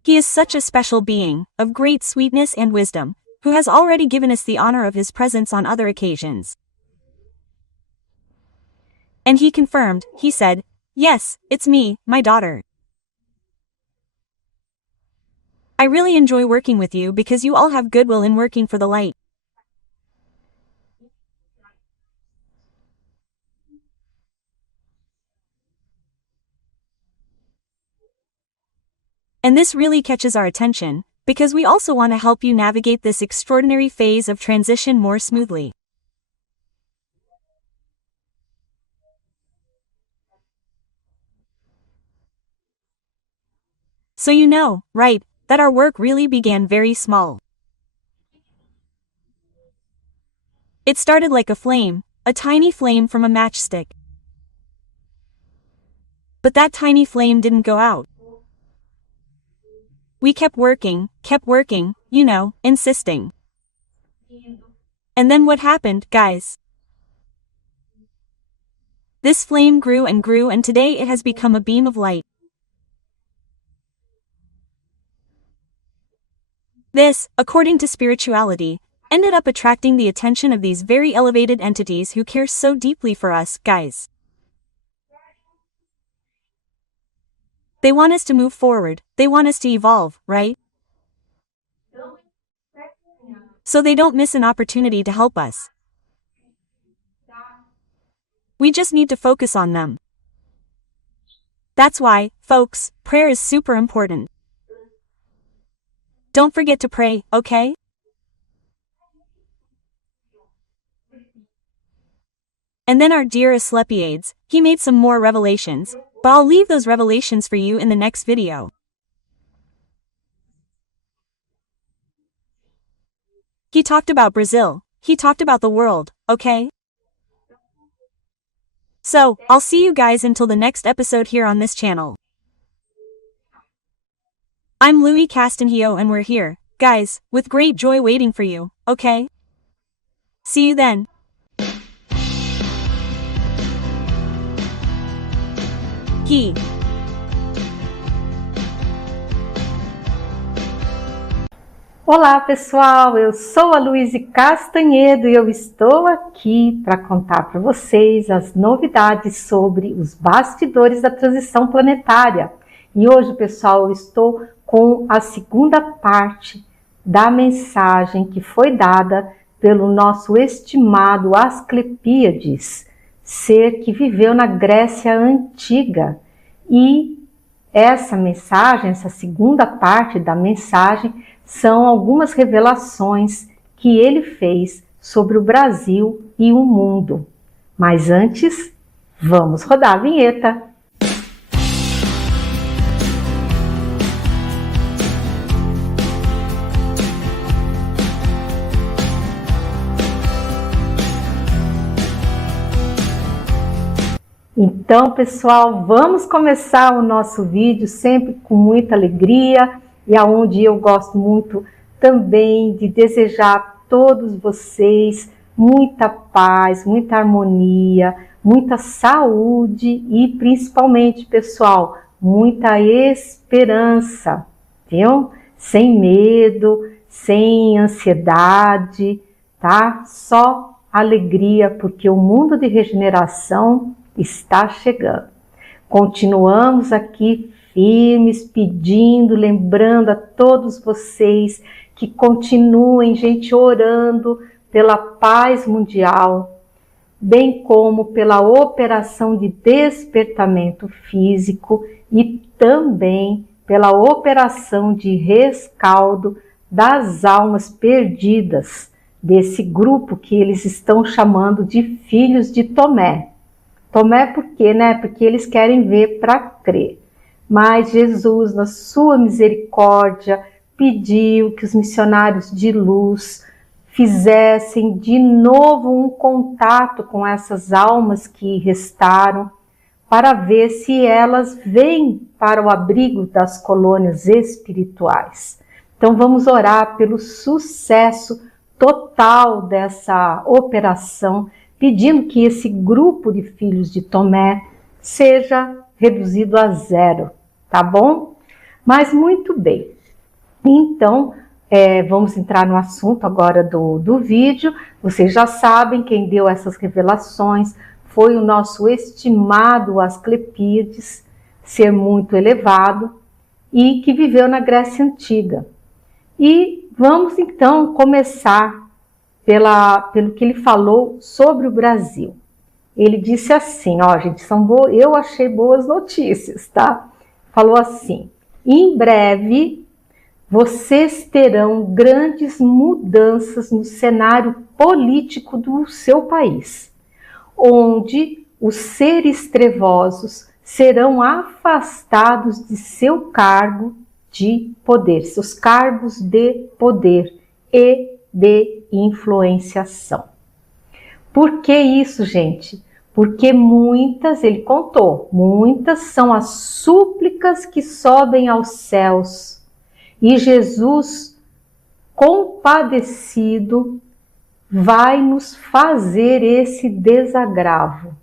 He is such a special being, of great sweetness and wisdom, who has already given us the honor of his presence on other occasions. And he confirmed, he said, "Yes, it's me, my daughter. I really enjoy working with you because you all have goodwill in working for the light." And this really catches our attention, because we also want to help you navigate this extraordinary phase of transition more smoothly. So you know, right, that our work really began very small. It started like a flame, a tiny flame from a matchstick. But that tiny flame didn't go out. We kept working, you know, insisting. And then what happened, guys? This flame grew and today it has become a beam of light. This, according to spirituality, ended up attracting the attention of these very elevated entities who care so deeply for us, guys. They want us to move forward, they want us to evolve, right? So they don't miss an opportunity to help us. We just need to focus on them. That's why, folks, prayer is super important. Don't forget to pray, okay? And then our dear Asclepiades, he made some more revelations, but I'll leave those revelations for you in the next video. He talked about Brazil, he talked about the world, okay? So, I'll see you guys until the next episode here on this channel. I'm Louise Castanhedo and we're here, guys, with great joy waiting for you, okay? See you then. He. Olá pessoal, eu sou a Louise Castanhedo e eu estou aqui para contar para vocês as novidades sobre os bastidores da transição planetária. E hoje, pessoal, eu estou com a segunda parte da mensagem que foi dada pelo nosso estimado Asclepíades, ser que viveu na Grécia Antiga. E essa mensagem, essa segunda parte da mensagem, são algumas revelações que ele fez sobre o Brasil e o mundo. Mas antes, vamos rodar a vinheta. Então, pessoal, vamos começar o nosso vídeo sempre com muita alegria e aonde eu gosto muito também de desejar a todos vocês muita paz, muita harmonia, muita saúde e principalmente, pessoal, muita esperança, viu? Sem medo, sem ansiedade, tá? Só alegria, porque o mundo de regeneração está chegando. Continuamos aqui firmes, pedindo, lembrando a todos vocês que continuem, gente, orando pela paz mundial, bem como pela operação de despertamento físico e também pela operação de rescaldo das almas perdidas, desse grupo que eles estão chamando de filhos de Tomé. Tomé por quê, né? Porque eles querem ver para crer. Mas Jesus, na sua misericórdia, pediu que os missionários de luz fizessem de novo um contato com essas almas que restaram, para ver se elas vêm para o abrigo das colônias espirituais. Então vamos orar pelo sucesso total dessa operação, pedindo que esse grupo de filhos de Tomé seja reduzido a 0, tá bom? Mas muito bem. Então, vamos entrar no assunto agora do vídeo. Vocês já sabem, quem deu essas revelações foi o nosso estimado Asclepíades, ser muito elevado, e que viveu na Grécia Antiga. E vamos então começar pelo que ele falou sobre o Brasil. Ele disse assim, ó gente, eu achei boas notícias, tá? Falou assim: em breve vocês terão grandes mudanças no cenário político do seu país, onde os seres trevosos serão afastados de seu cargo de poder, seus cargos de poder e de influenciação. Por que isso, gente? Porque muitas, ele contou, muitas são as súplicas que sobem aos céus, e Jesus, compadecido, vai nos fazer esse desagravo.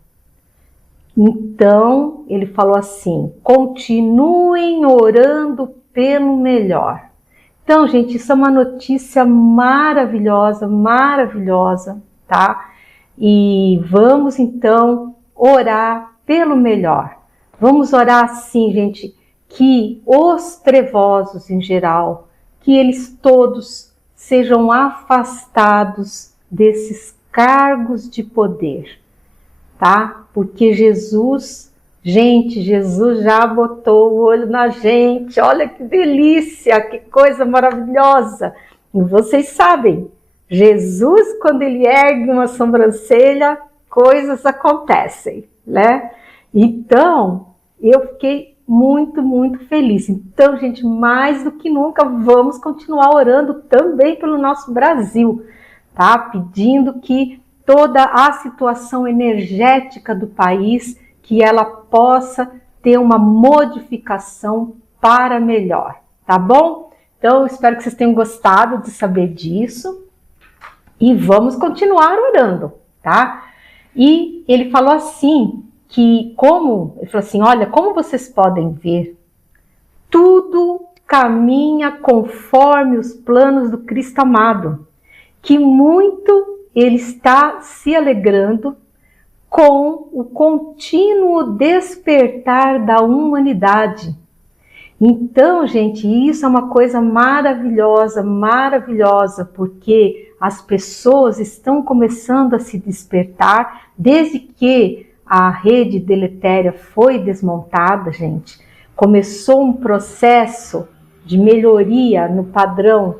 Então, ele falou assim: continuem orando pelo melhor. Então, gente, isso é uma notícia maravilhosa, maravilhosa, tá? E vamos, então, orar pelo melhor. Vamos orar assim, gente, que os trevosos em geral, que eles todos sejam afastados desses cargos de poder, tá? Porque Jesus já botou o olho na gente. Olha que delícia, que coisa maravilhosa. E vocês sabem, Jesus, quando ele ergue uma sobrancelha, coisas acontecem, né? Então, eu fiquei muito, muito feliz. Então, gente, mais do que nunca, vamos continuar orando também pelo nosso Brasil, tá? Pedindo que toda a situação energética do país, que ela possa ter uma modificação para melhor, tá bom? Então, espero que vocês tenham gostado de saber disso e vamos continuar orando, tá? E ele falou assim, ele falou assim, olha, como vocês podem ver, tudo caminha conforme os planos do Cristo amado, que muito ele está se alegrando com o contínuo despertar da humanidade. Então, gente, isso é uma coisa maravilhosa, maravilhosa, porque as pessoas estão começando a se despertar desde que a rede deletéria foi desmontada, gente. Começou um processo de melhoria no padrão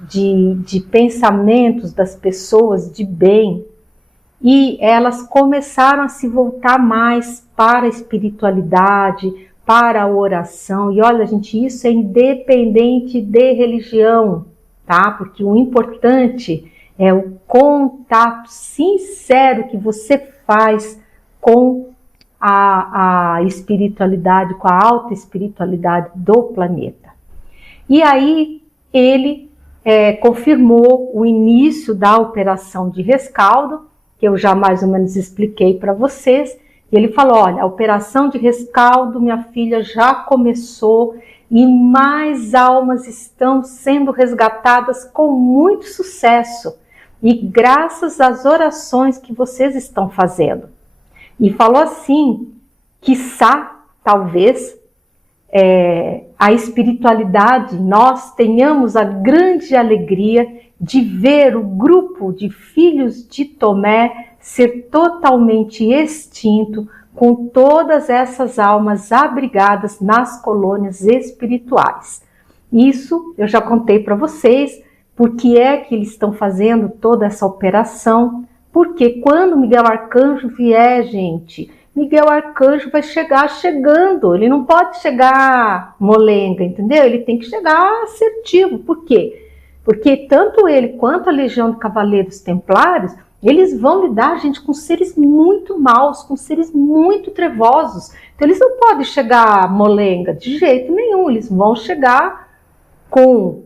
de pensamentos das pessoas de bem, e elas começaram a se voltar mais para a espiritualidade, para a oração. E olha, gente, isso é independente de religião, tá? Porque o importante é o contato sincero que você faz com a espiritualidade, com a alta espiritualidade do planeta. E aí ele confirmou o início da operação de rescaldo, que eu já mais ou menos expliquei para vocês. E ele falou, olha, a operação de rescaldo, minha filha, já começou e mais almas estão sendo resgatadas com muito sucesso e graças às orações que vocês estão fazendo. E falou assim, quiçá, talvez, a espiritualidade, nós tenhamos a grande alegria de ver o grupo de filhos de Tomé ser totalmente extinto, com todas essas almas abrigadas nas colônias espirituais. Isso eu já contei para vocês, porque é que eles estão fazendo toda essa operação, porque quando Miguel Arcanjo vier, gente, Miguel Arcanjo vai chegar chegando, ele não pode chegar molenga, entendeu? Ele tem que chegar assertivo. Por quê? Porque tanto ele quanto a Legião de Cavaleiros Templários, eles vão lidar, gente, com seres muito maus, com seres muito trevosos. Então eles não podem chegar molenga de jeito nenhum, eles vão chegar com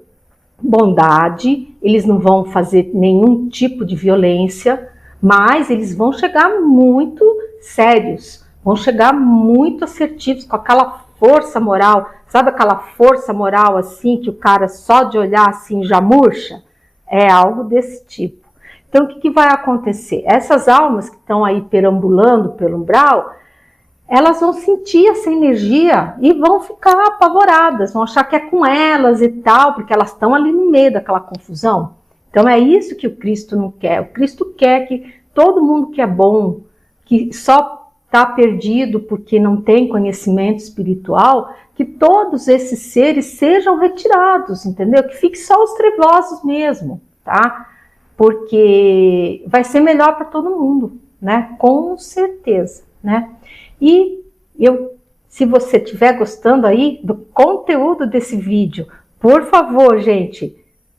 bondade, eles não vão fazer nenhum tipo de violência, mas eles vão chegar muito sérios, vão chegar muito assertivos, com aquela força moral. Sabe aquela força moral assim, que o cara só de olhar assim já murcha? É algo desse tipo. Então o que vai acontecer? Essas almas que estão aí perambulando pelo umbral, elas vão sentir essa energia e vão ficar apavoradas, vão achar que é com elas e tal, porque elas estão ali no meio daquela confusão. Então é isso que o Cristo não quer. O Cristo quer que todo mundo que é bom, que só está perdido porque não tem conhecimento espiritual, que todos esses seres sejam retirados, entendeu? Que fique só os trevosos mesmo, tá? Porque vai ser melhor para todo mundo, né? Com certeza, né? E se você estiver gostando aí do conteúdo desse vídeo, por favor, gente,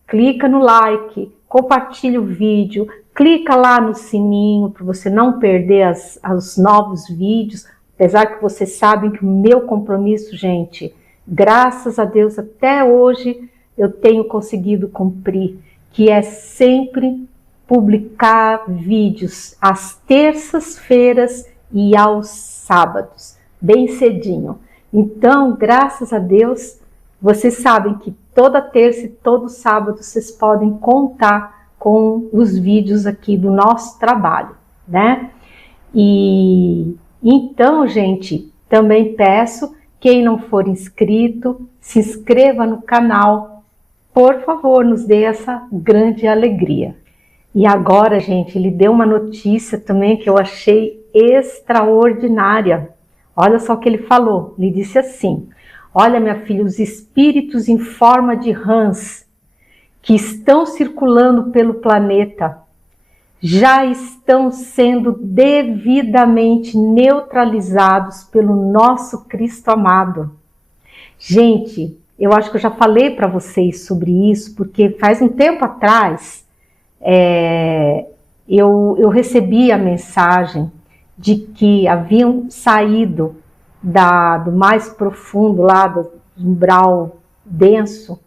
clica no like, compartilha o vídeo, clica lá no sininho para você não perder os novos vídeos, apesar que vocês sabem que o meu compromisso, gente, graças a Deus até hoje eu tenho conseguido cumprir, que é sempre publicar vídeos às terças-feiras e aos sábados, bem cedinho. Então, graças a Deus, vocês sabem que toda terça e todo sábado vocês podem contar com os vídeos aqui do nosso trabalho, né? E então, gente, também peço, quem não for inscrito, se inscreva no canal, por favor, nos dê essa grande alegria. E agora, gente, ele deu uma notícia também que eu achei extraordinária. Olha só o que ele falou, ele disse assim: olha, minha filha, os espíritos em forma de rãs que estão circulando pelo planeta já estão sendo devidamente neutralizados pelo nosso Cristo amado. Gente, eu acho que eu já falei para vocês sobre isso, porque faz um tempo atrás eu recebi a mensagem de que haviam saído do mais profundo, lá do umbral denso,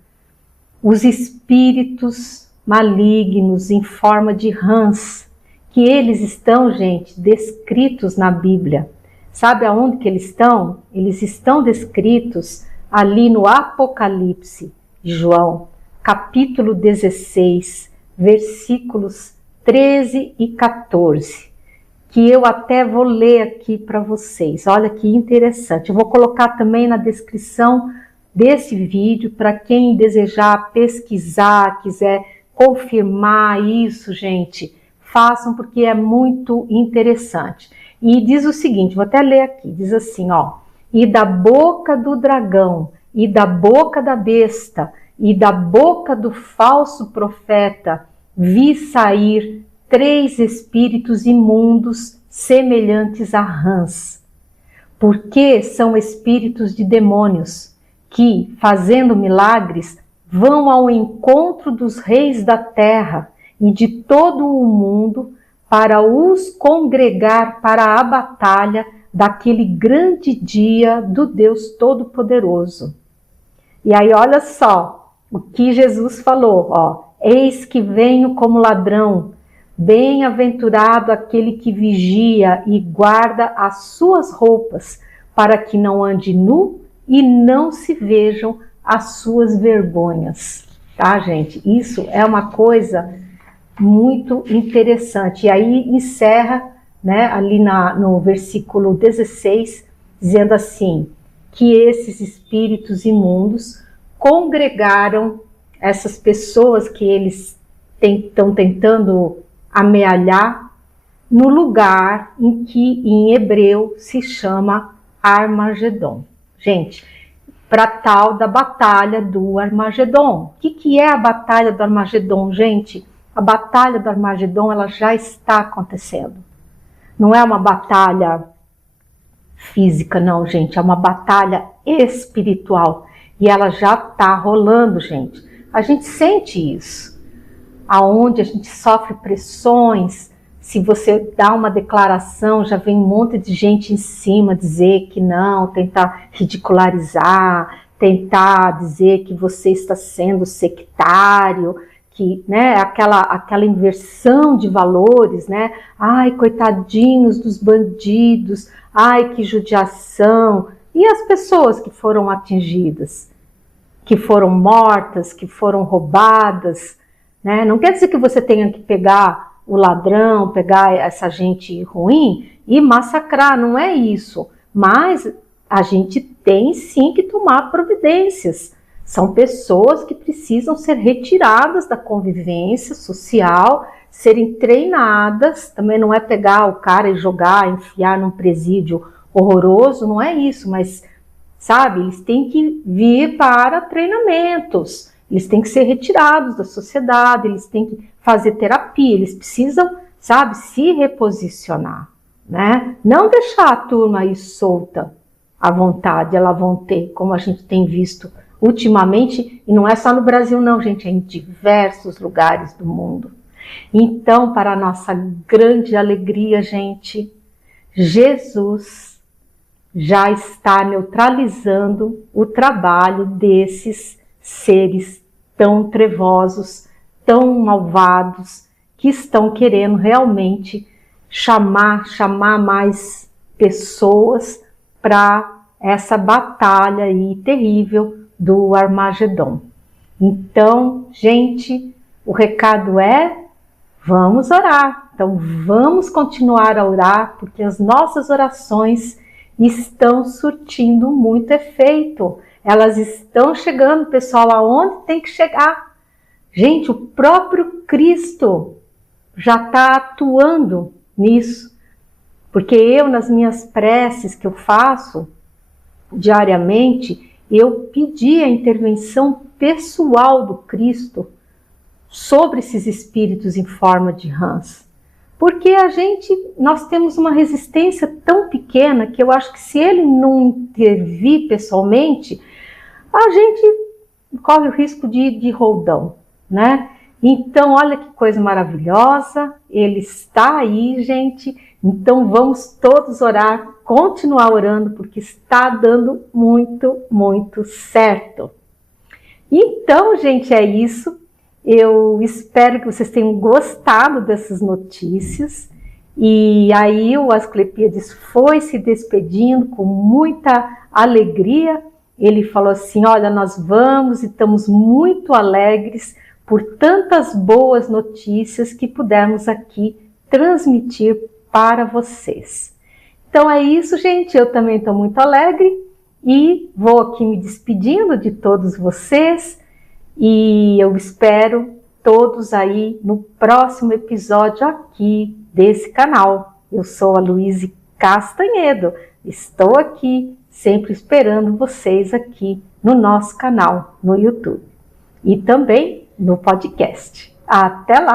os espíritos malignos em forma de rãs, que eles estão, gente, descritos na Bíblia. Sabe aonde que eles estão? Eles estão descritos ali no Apocalipse de João, capítulo 16, versículos 13 e 14, que eu até vou ler aqui para vocês. Olha que interessante. Eu vou colocar também na descrição desse vídeo para quem desejar pesquisar, quiser confirmar isso, gente, façam, porque é muito interessante. E diz o seguinte, vou até ler aqui, diz assim, ó: e da boca do dragão, e da boca da besta, e da boca do falso profeta, vi sair 3 espíritos imundos semelhantes a rãs, porque são espíritos de demônios, que, fazendo milagres, vão ao encontro dos reis da terra e de todo o mundo para os congregar para a batalha daquele grande dia do Deus Todo-Poderoso. E aí olha só o que Jesus falou, ó: eis que venho como ladrão, bem-aventurado aquele que vigia e guarda as suas roupas, para que não ande nu e não se vejam as suas vergonhas. Tá, gente? Isso é uma coisa muito interessante. E aí encerra, né, ali no versículo 16, dizendo assim, que esses espíritos imundos congregaram essas pessoas que eles estão tentando amealhar no lugar em que em hebreu se chama Armagedon. Gente, para tal da batalha do Armagedon. O que é a batalha do Armagedon, gente? A batalha do Armagedon, ela já está acontecendo. Não é uma batalha física, não, gente. É uma batalha espiritual. E ela já está rolando, gente. A gente sente isso. Aonde a gente sofre pressões. Se você dá uma declaração, já vem um monte de gente em cima dizer que não, tentar ridicularizar, tentar dizer que você está sendo sectário, que, né, aquela inversão de valores, né? Ai, coitadinhos dos bandidos, ai, que judiação. E as pessoas que foram atingidas, que foram mortas, que foram roubadas, né? Não quer dizer que você tenha que pegar o ladrão, pegar essa gente ruim e massacrar, não é isso. Mas a gente tem sim que tomar providências. São pessoas que precisam ser retiradas da convivência social, serem treinadas. Também não é pegar o cara e jogar, enfiar num presídio horroroso, não é isso, mas, sabe, eles têm que vir para treinamentos, eles têm que ser retirados da sociedade, eles têm que fazer terapia, eles precisam, sabe, se reposicionar, né? Não deixar a turma aí solta à vontade, elas vão ter, como a gente tem visto ultimamente, e não é só no Brasil não, gente, é em diversos lugares do mundo. Então, para a nossa grande alegria, gente, Jesus já está neutralizando o trabalho desses seres tão trevosos, tão malvados, que estão querendo realmente chamar mais pessoas para essa batalha aí terrível do Armagedon. Então, gente, o recado é: vamos orar. Então, vamos continuar a orar, porque as nossas orações estão surtindo muito efeito. Elas estão chegando, pessoal, aonde tem que chegar. Gente, o próprio Cristo já está atuando nisso. Porque eu, nas minhas preces que eu faço diariamente, eu pedi a intervenção pessoal do Cristo sobre esses espíritos em forma de rãs. Porque nós temos uma resistência tão pequena que eu acho que se ele não intervir pessoalmente, a gente corre o risco de ir de roldão, né? Então, olha que coisa maravilhosa, ele está aí, gente. Então, vamos todos orar, continuar orando, porque está dando muito, muito certo. Então, gente, é isso. Eu espero que vocês tenham gostado dessas notícias. E aí o Asclepíades foi se despedindo com muita alegria. Ele falou assim: olha, nós vamos e estamos muito alegres por tantas boas notícias que pudemos aqui transmitir para vocês. Então é isso, gente. Eu também estou muito alegre e vou aqui me despedindo de todos vocês. E eu espero todos aí no próximo episódio aqui desse canal. Eu sou a Louise Castanhedo. Estou aqui sempre esperando vocês aqui no nosso canal no YouTube. E também no podcast. Até lá!